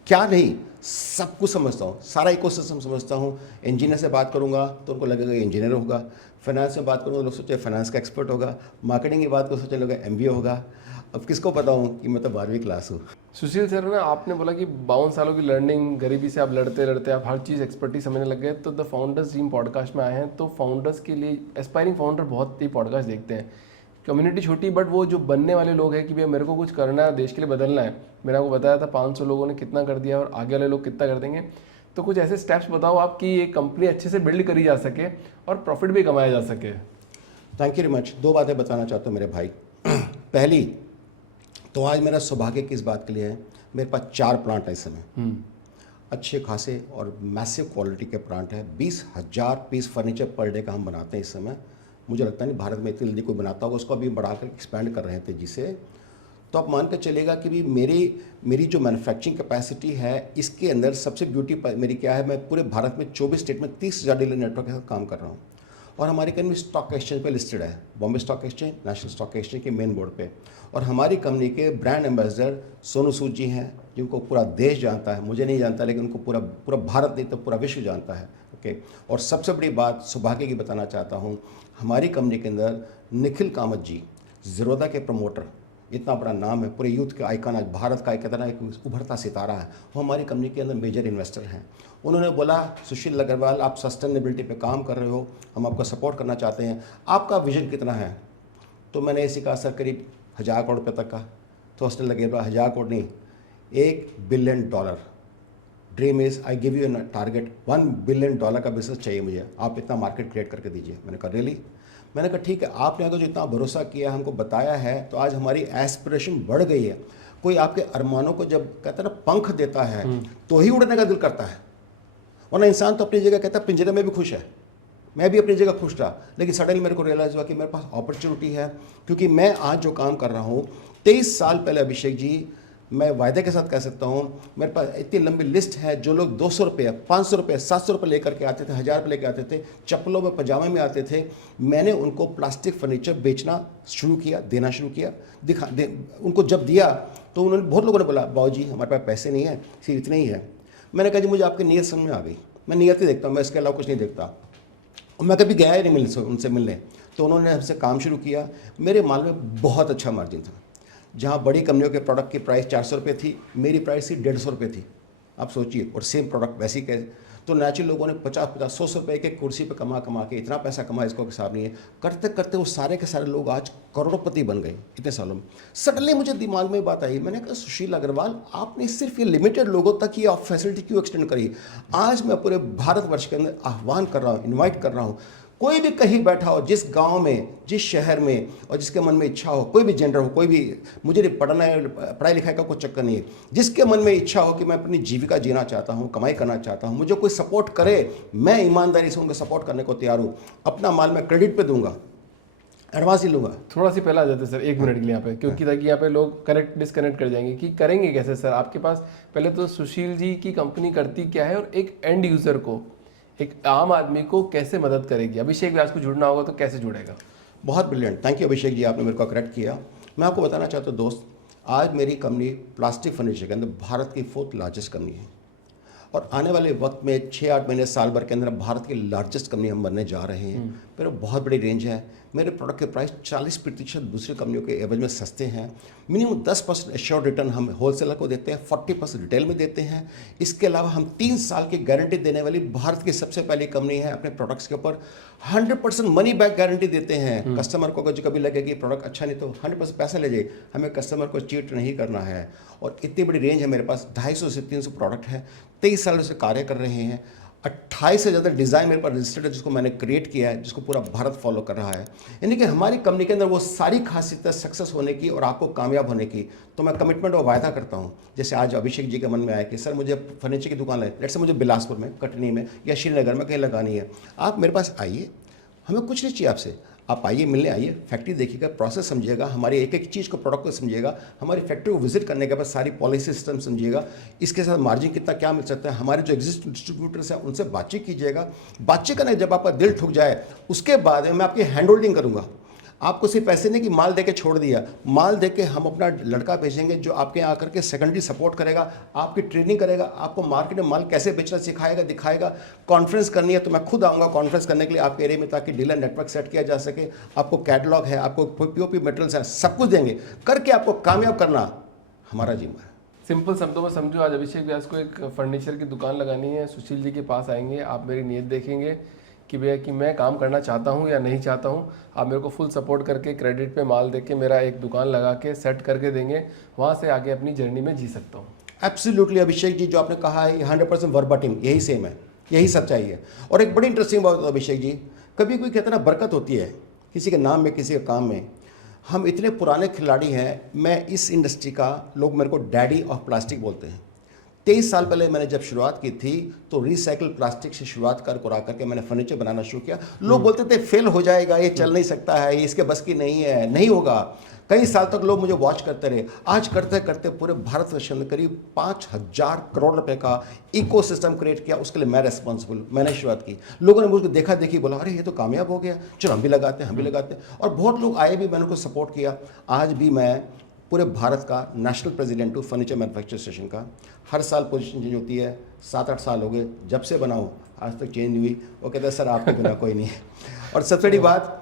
क्या नहीं सब कुछ समझता हूँ, सारा इकोसिस्टम समझता हूँ। इंजीनियर से बात करूँगा तो उनको लगेगा इंजीनियर होगा। फाइनेंस में बात करूँगा तो लोग सोचे फाइनेंस का एक्सपर्ट होगा। मार्केटिंग की बात को सोचे लोग MBA होगा। अब किसको पता हूँ कि मैं तो 12वीं क्लास हूँ। सुशील सर, ना आपने बोला कि 52 सालों की लर्निंग, गरीबी से आप लड़ते आप हर चीज़ एक्सपर्टीज समझने लग गए। तो द फाउंडर्स ड्रीम पॉडकास्ट में आए हैं। तो फाउंडर्स के लिए, एस्पायरिंग फाउंडर बहुत ही पॉडकास्ट देखते हैं। कम्युनिटी छोटी, बट वो जो बनने वाले लोग हैं कि भैया मेरे को कुछ करना है, देश के लिए बदलना है। मैंने आपको बताया था 500 लोगों ने कितना कर दिया और आगे वाले लोग कितना कर देंगे। तो कुछ ऐसे स्टेप्स बताओ आप कि ये कंपनी अच्छे से बिल्ड करी जा सके और प्रॉफिट भी कमाया जा सके। Thank you very much. 2 बातें बताना चाहता हूँ मेरे भाई। पहली तो आज मेरा सौभाग्य किस बात के लिए है, मेरे पास 4 प्लांट है इस समय, अच्छे खासे और मैसिव क्वालिटी के प्लांट है। 20,000 पीस फर्नीचर पर डे का हम बनाते हैं इस समय। मुझे लगता नहीं भारत में इतनी जल्दी कोई बनाता होगा। उसको अभी बढ़ाकर एक्सपैंड कर रहे हैं तेजी से। तो आप मान कर चलेगा कि भी मेरी जो मैन्युफैक्चरिंग कैपेसिटी है, इसके अंदर सबसे ब्यूटी मेरी क्या है, मैं पूरे भारत में 24 स्टेट में 30,000 डीलर नेटवर्क के साथ काम कर रहा हूँ। और हमारी कंपनी स्टॉक एक्सचेंज पे लिस्टेड है, Bombay stock exchange, national stock exchange के मेन बोर्ड पे। और हमारी कंपनी के ब्रांड एम्बेसडर सोनू सूद जी हैं, जिनको पूरा देश जानता है। मुझे नहीं जानता, लेकिन उनको पूरा भारत नहीं तो पूरा विश्व जानता है। ओके। और सबसे बड़ी बात सौभाग्य की बताना चाहता हूँ, हमारी कंपनी के अंदर निखिल कामत जी, ज़ीरोधा के प्रमोटर, इतना बड़ा नाम है, पूरे यूथ का आइकन, आज भारत का एक तरह एक उभरता सितारा है, वो हमारी कंपनी के अंदर मेजर इन्वेस्टर हैं। उन्होंने बोला सुशील अग्रवाल, आप सस्टेनेबिलिटी पे काम कर रहे हो, हम आपको सपोर्ट करना चाहते हैं, आपका विजन कितना है? तो मैंने ऐसी कहा सर करीब 1,000 करोड़ रुपये तक का। तो हंसने लगे, 1,000 करोड़ नहीं, $1 billion. Dream is I give you target, $1 billion का बिजनेस चाहिए मुझे, आप इतना मार्केट क्रिएट करके दीजिए। मैंने कहा रियली? मैंने कहा ठीक है, आपने अगर जो इतना भरोसा किया, हमको बताया है, तो आज हमारी एस्पिरेशन बढ़ गई है। कोई आपके अरमानों को जब कहता है ना पंख देता है तो ही उड़ने का दिल करता है, वरना इंसान तो अपनी जगह कहता है पिंजरे में भी खुश है। मैं भी अपनी जगह खुश था, लेकिन सडनली मेरे को रियलाइज़ हुआ कि मेरे पास अपॉर्चुनिटी है। क्योंकि मैं आज जो काम कर रहा हूँ, 23 साल पहले अभिषेक जी मैं वायदे के साथ कह सकता हूँ, मेरे पास इतनी लंबी लिस्ट है। जो लोग 200 रुपये, 500 रुपये, 700 रुपये लेकर के आते थे, 1000 रुपये लेकर आते थे, चप्पलों में पजामे में आते थे, मैंने उनको प्लास्टिक फर्नीचर बेचना शुरू किया, देना शुरू किया। उनको जब दिया तो उन्होंने, बहुत लोगों ने बोला बाबूजी हमारे पास पैसे नहीं है, सिर्फ इतने ही है। मैंने कहा जी मुझे आपकी नीयत समझ में आ गई, मैं नीयत ही देखता हूँ, मैं इसके अलावा कुछ नहीं देखता। और मैं कभी गया ही नहीं उनसे मिलने। तो उन्होंने हमसे काम शुरू किया। मेरे माल में बहुत अच्छा मार्जिन था। जहाँ बड़ी कंपनियों के प्रोडक्ट की प्राइस 400 रुपये थी, मेरी प्राइस ही 150 रुपये थी। आप सोचिए, और सेम प्रोडक्ट वैसी के। तो नेचुरल लोगों ने 50-50, 100 रुपये के कुर्सी पे कमा के इतना पैसा कमाया, इसको हिसाब नहीं है। करते करते वो सारे के सारे लोग आज करोड़पति बन गए इतने सालों में। सडनली मुझे दिमाग में बात आई, मैंने कहा सुशील अग्रवाल आपने सिर्फ ये लिमिटेड लोगों तक ये फैसिलिटी क्यों एक्सटेंड करी। आज मैं पूरे भारतवर्ष के अंदर आह्वान कर रहा हूँ, इन्वाइट कर रहा हूँ, कोई भी कहीं बैठा हो, जिस गांव में, जिस शहर में, और जिसके मन में इच्छा हो, कोई भी जेंडर हो, कोई भी, मुझे पढ़ना है, पढ़ाई लिखाई का कोई चक्कर नहीं है, जिसके मन में इच्छा हो कि मैं अपनी जीविका जीना चाहता हूं, कमाई करना चाहता हूं, मुझे कोई सपोर्ट करे, मैं ईमानदारी से उनको सपोर्ट करने को तैयार हूं। अपना माल मैं क्रेडिट पे दूंगा, एडवांस ही लूंगा। थोड़ा सी पहले आ जाते सर 1 मिनट के लिए यहाँ पे, क्योंकि ताकि यहाँ पे लोग कनेक्ट डिस्कनेक्ट कर जाएंगे कि करेंगे कैसे सर आपके पास। पहले तो सुशील जी की कंपनी करती क्या है और एक एंड यूज़र को, एक आम आदमी को कैसे मदद करेगी। अभिषेक व्यास को जुड़ना होगा तो कैसे जुड़ेगा? बहुत ब्रिलियंट, थैंक यू अभिषेक जी, आपने मेरे को करेक्ट किया। मैं आपको बताना चाहता हूँ दोस्त, आज मेरी कंपनी प्लास्टिक फर्नीचर के अंदर भारत की 4th लार्जेस्ट कंपनी है, और आने वाले वक्त में 6-8 महीने, साल भर के अंदर भारत की लार्जेस्ट कंपनी हम बनने जा रहे हैं। मेरा बहुत बड़ी रेंज है। मेरे प्रोडक्ट के प्राइस 40% दूसरी कंपनियों के एवरेज में सस्ते हैं। मिनिमम 10% एश्योर्ड रिटर्न हम होलसेलर को देते हैं, 40% रिटेल में देते हैं। इसके अलावा हम 3 साल की गारंटी देने वाली भारत की सबसे पहली कंपनी है। अपने प्रोडक्ट्स के ऊपर 100% मनी बैक गारंटी देते हैं। कस्टमर को अगर कभी लगे कि प्रोडक्ट अच्छा नहीं तो 100% पैसा ले जाइए, हमें कस्टमर को चीट नहीं करना है। और इतनी बड़ी रेंज है मेरे पास, 250 से 300 प्रोडक्ट है, 23 सालों से कार्य कर रहे हैं। 28 से ज़्यादा डिज़ाइन मेरे पास रजिस्टर्ड है, जिसको मैंने क्रिएट किया है, जिसको पूरा भारत फॉलो कर रहा है। यानी कि हमारी कंपनी के अंदर वो सारी खासियत है सक्सेस होने की और आपको कामयाब होने की। तो मैं कमिटमेंट और वायदा करता हूँ। जैसे आज अभिषेक जी के मन में आया कि सर मुझे फर्नीचर की दुकान है, लेट्स से मुझे बिलासपुर में, कटनी में या श्रीनगर में कहीं लगानी है, आप मेरे पास आइए, हमें कुछ नहीं चाहिए आपसे, आप आइए, मिलने आइए, फैक्ट्री देखिएगा, प्रोसेस समझिएगा, हमारी एक एक चीज़ को, प्रोडक्ट को समझिएगा, हमारी फैक्ट्री को विजिट करने के बाद सारी पॉलिसी सिस्टम समझिएगा, इसके साथ मार्जिन कितना क्या मिल सकता है, हमारे जो एग्जिस्टिंग डिस्ट्रीब्यूटर्स हैं उनसे बातचीत कीजिएगा। बातचीत करने जब आपका दिल ठुक जाए, उसके बाद मैं आपकी हैंड होल्डिंग करूँगा। आपको सिर्फ ऐसे नहीं कि माल देके छोड़ दिया, माल देके हम अपना लड़का भेजेंगे जो आपके यहाँ आकर के सेकेंडरी सपोर्ट करेगा, आपकी ट्रेनिंग करेगा, आपको मार्केट में माल कैसे बेचना सिखाएगा, दिखाएगा। कॉन्फ्रेंस करनी है तो मैं खुद आऊँगा कॉन्फ्रेंस करने के लिए आपके एरिया में, ताकि डीलर नेटवर्क सेट किया जा सके। आपको कैटलॉग है, आपको पीओपी मटेरियल्स है, सब कुछ देंगे, करके आपको कामयाब करना हमारा जिम्मा है। सिंपल शब्दों में समझो, आज अभिषेक व्यास को एक फर्नीचर की दुकान लगानी है, सुशील जी के पास आएंगे, आप मेरी नीयत देखेंगे कि भैया कि मैं काम करना चाहता हूँ या नहीं चाहता हूँ, आप मेरे को फुल सपोर्ट करके क्रेडिट पे माल दे के मेरा एक दुकान लगा के सेट करके देंगे, वहाँ से आगे अपनी जर्नी में जी सकता हूँ। एब्सोल्युटली अभिषेक जी, जो आपने कहा है 100% वर्बाटिम यही सेम है, यही सच्चाई है। और एक बड़ी इंटरेस्टिंग बात है अभिषेक जी, कभी कोई कहता है ना बरकत होती है किसी के नाम में, किसी के काम में। हम इतने पुराने खिलाड़ी हैं, मैं इस इंडस्ट्री का, लोग मेरे को डैडी ऑफ प्लास्टिक बोलते हैं। 23 साल पहले मैंने जब शुरुआत की थी तो रिसाइकल प्लास्टिक से शुरुआत करके मैंने फर्नीचर बनाना शुरू किया। लोग बोलते थे फेल हो जाएगा, ये चल नहीं सकता है, ये इसके बस की नहीं है, नहीं होगा। कई साल तक लोग मुझे वॉच करते रहे। आज करते करते पूरे भारतवर्ष में करीब 5000 करोड़ रुपए का इकोसिस्टम क्रिएट किया, उसके लिए मैं रेस्पॉन्सिबल, मैंने शुरुआत की। लोगों ने मुझको देखा देखी बोला अरे ये तो कामयाब हो गया, चलो हम भी लगाते हैं, हम भी लगाते हैं। और बहुत लोग आए भी, मैंने उनको सपोर्ट किया। आज भी मैं पूरे भारत का नेशनल प्रेसिडेंट हूँ फर्नीचर मैन्युफैक्चर एसोसिएशन का। हर साल पोजीशन चेंज होती है, 7-8 साल हो गए जब से बनाऊँ, आज तक चेंज हुई। वो कहते हैं सर आपके बिना कोई नहीं है। और सबसे बड़ी बात,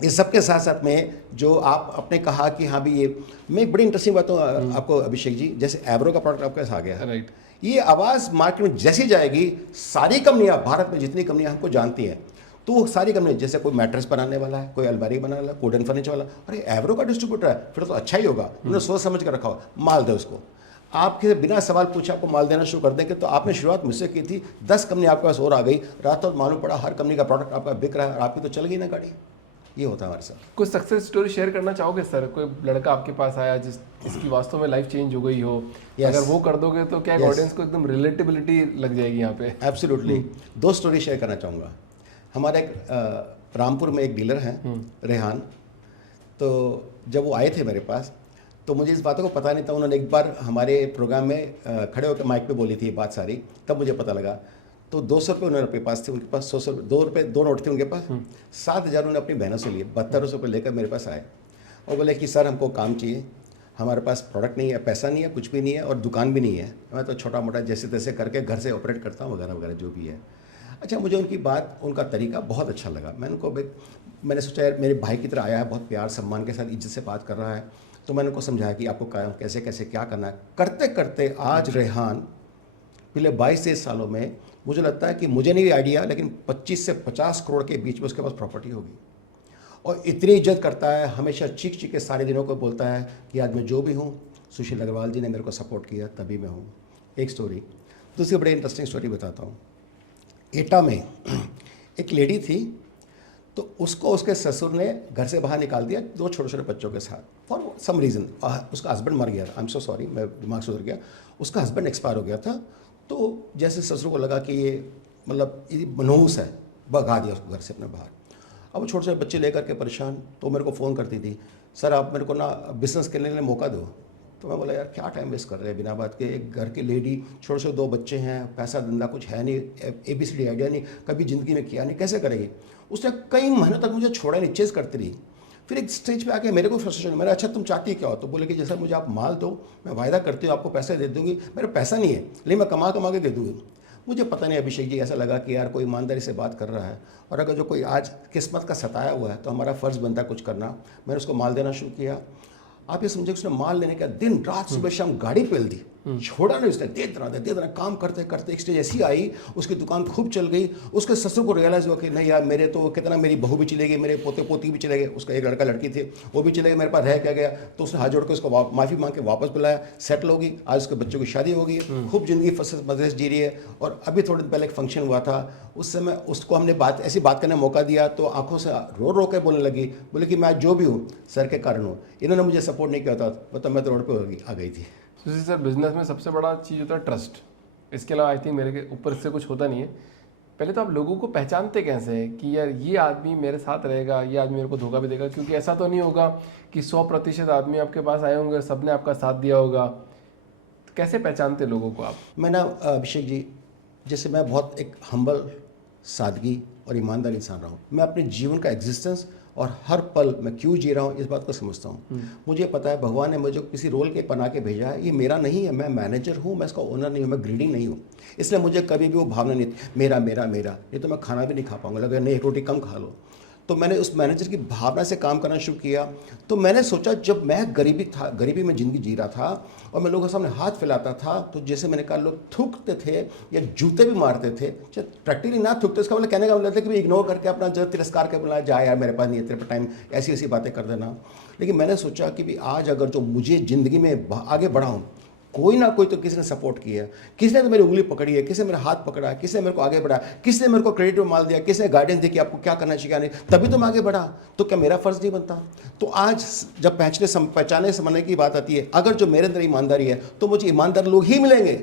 इस सबके साथ साथ में जो आप आपने कहा कि हाँ भी ये, मैं एक बड़ी इंटरेस्टिंग बात हूँ आपको अभिषेक जी, जैसे एवरो का प्रोडक्ट आपके पास आ गया, राइट, ये आवाज़ मार्केट में जैसी जाएगी, सारी कंपनियाँ भारत में जितनी कंपनियाँ हमको जानती हैं, तो वो सारी कंपनी, जैसे कोई मैट्रेस बनाने वाला है, कोई अलमारी बनाने वाला है, वुडन फर्नीचर वाला, अरे एवरो का डिस्ट्रीब्यूटर है, फिर तो अच्छा ही होगा, उन्होंने सोच समझ कर रखा हो, माल दे उसको। आपके बिना सवाल पूछे आपको माल देना शुरू कर देंगे। तो आपने शुरुआत मुझसे की थी, 10 कंपनी आपके पास और आ गई, रातों मालूम पड़ा हर कंपनी का प्रोडक्ट आपका बिक रहा है और आपकी तो चल गई ना गाड़ी। ये होता है हमारे साथ। कुछ सक्सेस स्टोरी शेयर करना चाहोगे सर? कोई लड़का आपके पास आया जिसकी वास्तव में लाइफ चेंज हो गई हो, अगर वो कर दोगे तो क्या ऑडियंस को एकदम रिलेटेबिलिटी लग जाएगी यहाँ पे? एब्सोल्युटली। 2 स्टोरी शेयर करना चाहूँगा। हमारे एक रामपुर में एक डीलर हैं रेहान, तो जब वो आए थे मेरे पास तो मुझे इस बातों को पता नहीं था। उन्होंने एक बार हमारे प्रोग्राम में खड़े होकर माइक पे बोली थी ये बात सारी, तब मुझे पता लगा। तो 200 रुपये उन्होंने अपने पास थे, उनके पास 100 रुपये, 2 रुपये 2 नोट थे उनके पास। 7,000 उन्होंने अपनी बहनों से लिए, 7200 रुपये लेकर मेरे पास आए और बोले कि सर हमको काम चाहिए, हमारे पास प्रोडक्ट नहीं है, पैसा नहीं है, कुछ भी नहीं है और दुकान भी नहीं है, मैं तो छोटा मोटा जैसे तैसे करके घर से ऑपरेट करता हूँ वगैरह वगैरह जो भी है। अच्छा, मुझे उनकी बात, उनका तरीका बहुत अच्छा लगा। मैंने सोचा यार मेरे भाई की तरह आया है, बहुत प्यार सम्मान के साथ इज्जत से बात कर रहा है, तो मैंने उनको समझाया कि आपको कैसे कैसे क्या करना है। करते करते आज रेहान पिछले 22-23 सालों में मुझे लगता है कि मुझे नहीं आइडिया, लेकिन 25 से 50 करोड़ के बीच में उसके पास प्रॉपर्टी होगी और इतनी इज्जत करता है, हमेशा चीख चीख के सारे दिनों को बोलता है कि आज मैं जो भी हूँ सुशील अग्रवाल जी ने मेरे को सपोर्ट किया तभी मैं हूँ। एक स्टोरी, दूसरी बड़ी इंटरेस्टिंग स्टोरी बताता हूँ। एटा में एक लेडी थी, तो उसको उसके ससुर ने घर से बाहर निकाल दिया 2 छोटे छोटे बच्चों के साथ फॉर सम रीज़न। उसका हस्बैंड मर गया, आई एम सो सॉरी, मैं दिमाग से उतर गया, उसका हस्बैंड एक्सपायर हो गया था। तो जैसे ससुर को लगा कि ये मतलब ये मनहूस है, भगा दिया उसको घर से अपने बाहर। अब वो छोटे छोटे बच्चे लेकर के परेशान, तो मेरे को फ़ोन करती थी, सर आप मेरे को ना बिज़नेस करने के लिए मौका दो। तो मैं बोला यार क्या टाइम वेस्ट कर रहे हैं बिना बात के, एक घर की लेडी, छोटे छोटे 2 बच्चे हैं, पैसा धंधा कुछ है नहीं, ABCD आइडिया नहीं, कभी ज़िंदगी में किया नहीं, कैसे करेगी। उसने कई महीनों तक मुझे छोड़ा नहीं, चेज़ करती रही। फिर एक स्टेज पे आके मेरे को फ्रस्ट्रेशन, मेरा अच्छा तुम चाहती क्या हो, तो बोले कि जैसा मुझे आप माल दो, मैं वायदा करती हूँ आपको पैसे दे दूँगी, मेरा पैसा नहीं है लेकिन मैं कमा कमा के दे दूँगी। मुझे पता नहीं अभिषेक जी, ऐसा लगा कि यार कोई ईमानदारी से बात कर रहा है और अगर जो कोई आज किस्मत का सताया हुआ है तो हमारा फ़र्ज़ बनता है कुछ करना। मैंने उसको माल देना शुरू किया। आप ये समझे उसने माल लेने का दिन रात सुबह शाम गाड़ी पेल दी, छोड़ा नहीं उसने, दे देना काम करते करते एक स्टेज ऐसी आई, उसकी दुकान खूब चल गई। उसके ससुर को रियलाइज़ हुआ कि नहीं यार मेरे तो कितना, मेरी बहू भी चले गई, मेरे पोते पोती भी चले गए, उसका एक लड़का लड़की थे वो भी चले गए, मेरे पास रह क्या गया। तो उसने हाथ जोड़ के उसको माफ़ी मांग के वापस बुलाया, सेटल होगी, आज उसके बच्चों की शादी हो गई, खूब ज़िंदगी मज़े से जी रही है। और अभी थोड़े दिन पहले एक फंक्शन हुआ था, उस समय उसको हमने ऐसी बात करने का मौका दिया तो आंखों से रो रो के बोलने लगी, बोले कि मैं आज जो भी हूँ सर के कारण हूँ, इन्होंने मुझे सपोर्ट नहीं किया था, मतलब मैं तो रोड पे आ गई थी। सुशील सर, बिजनेस में सबसे बड़ा चीज़ होता है ट्रस्ट। इसके अलावा आई थिंक मेरे के ऊपर से कुछ होता नहीं है। पहले तो आप लोगों को पहचानते कैसे हैं कि यार ये आदमी मेरे साथ रहेगा, ये आदमी मेरे को धोखा भी देगा, क्योंकि ऐसा तो नहीं होगा कि 100% आदमी आपके पास आए होंगे, सबने आपका साथ दिया होगा। तो कैसे पहचानते लोगों को आप? मैं ना अभिषेक जी, जैसे मैं बहुत एक हम्बल, सादगी और ईमानदार इंसान रहा हूँ। मैं अपने जीवन का एग्जिस्टेंस और हर पल मैं क्यों जी रहा हूँ इस बात को समझता हूँ। मुझे पता है भगवान ने मुझे किसी रोल के बना के भेजा है, ये मेरा नहीं है, मैं मैनेजर हूँ, मैं इसका ओनर नहीं हूँ, मैं ग्रीडी नहीं हूँ। इसलिए मुझे कभी भी वो भावना नहीं मेरा मेरा मेरा, ये तो मैं खाना भी नहीं खा पाऊंगा, अगर नहीं 1 रोटी कम खा लो। तो मैंने उस मैनेजर की भावना से काम करना शुरू किया। तो मैंने सोचा जब मैं गरीबी में ज़िंदगी जी रहा था और मैं लोगों के सामने हाथ फैलाता था, तो जैसे मैंने कहा लोग थूकते थे या जूते भी मारते थे, चाहे प्रैक्टिकली ना थूकते, इसका मतलब कहने का मतलब था कि इग्नोर करके अपना जो तिरस्कार के बोला जाए यार मेरे पास नहीं है, तेरे पर टाइम, ऐसी ऐसी बातें कर देना। लेकिन मैंने सोचा कि भी आज अगर जो मुझे ज़िंदगी में आगे बढ़ाऊँ, कोई ना कोई तो किसी ने सपोर्ट किया, किसी ने तो मेरी उंगली पकड़ी है, किसी ने मेरा हाथ पकड़ा है, किसी ने मेरे को आगे बढ़ाया, किसी ने मेरे को क्रेडिट में माल दिया, किसी ने गाइडेंस दी कि आपको क्या करना चाहिए क्या नहीं, तभी तो मैं आगे बढ़ा। तो क्या मेरा फ़र्ज़ नहीं बनता? तो आज जब पहचाने समझने की बात आती है, अगर जो मेरे अंदर ईमानदारी है तो मुझे ईमानदार लोग ही मिलेंगे,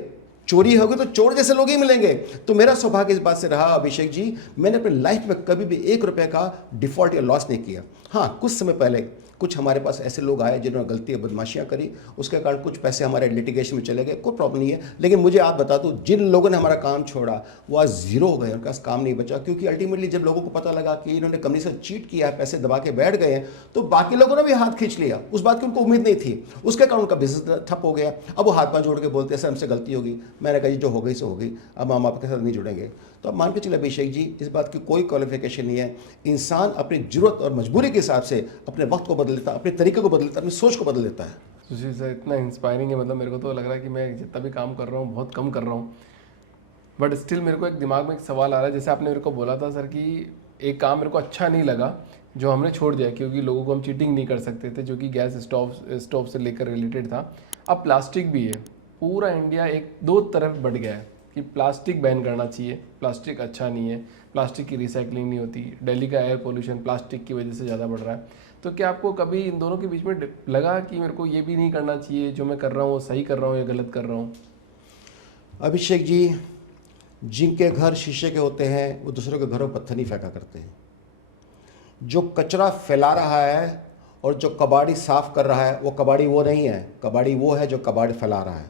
चोरी होगी तो चोर जैसे लोग ही मिलेंगे। तो मेरा सौभाग्य इस बात से रहा अभिषेक जी, मैंने अपनी लाइफ में कभी भी 1 रुपये का डिफ़ॉल्ट या लॉस नहीं किया। हाँ, कुछ समय पहले कुछ हमारे पास ऐसे लोग आए जिन्होंने गलती और बदमाशियाँ करी, उसके कारण कुछ पैसे हमारे लिटिगेशन में चले गए, कोई प्रॉब्लम नहीं है। लेकिन मुझे आप बता दूं, जिन लोगों ने हमारा काम छोड़ा वो आज ज़ीरो हो गए, उनका पास काम नहीं बचा, क्योंकि अल्टीमेटली जब लोगों को पता लगा कि इन्होंने कंपनी से चीट किया है, पैसे दबा के बैठ गए हैं, तो बाकी लोगों ने भी हाथ खींच लिया। उस बात की उनको उम्मीद नहीं थी, उसके कारण उनका बिजनेस ठप हो गया। अब वो हाथ पाँव जोड़ के बोलते हैं सर हमसे गलती होगी। मैंने कहा जी जो हो गई सो हो गई, अब हम आपके साथ नहीं जुड़ेंगे। तो अब मान के चले अभिषेक जी, इस बात की कोई क्वालिफिकेशन नहीं है। इंसान अपनी ज़रूरत और मजबूरी के हिसाब से अपने वक्त को बदल लेता है, अपने तरीके को बदल लेता है, अपनी सोच को बदल लेता है। सुशील सर इतना इंस्पायरिंग है, मतलब मेरे को तो लग रहा है कि मैं जितना भी काम कर रहा हूँ बहुत कम कर रहा हूँ, बट स्टिल मेरे को एक दिमाग में एक सवाल आ रहा है। जैसे आपने मेरे को बोला था सर कि एक काम मेरे को अच्छा नहीं लगा जो हमने छोड़ दिया, क्योंकि लोगों को हम चीटिंग नहीं कर सकते थे, जो कि गैस स्टोव से लेकर रिलेटेड था। अब प्लास्टिक भी है, पूरा इंडिया एक 2 तरफ बढ़ गया है कि प्लास्टिक बैन करना चाहिए, प्लास्टिक अच्छा नहीं है, प्लास्टिक की रिसाइकलिंग नहीं होती, दिल्ली का एयर पोल्यूशन प्लास्टिक की वजह से ज़्यादा बढ़ रहा है। तो क्या आपको कभी इन दोनों के बीच में लगा कि मेरे को ये भी नहीं करना चाहिए, जो मैं कर रहा हूँ वो सही कर रहा हूँ या गलत कर रहा हूँ? अभिषेक जी, जिनके घर शीशे के होते हैं वो दूसरों के घरों पत्थर नहीं फेंका करते हैं। जो कचरा फैला रहा है और जो कबाड़ी साफ कर रहा है वो कबाड़ी वो नहीं है, कबाड़ी वो है जो कबाड़ी फैला रहा है।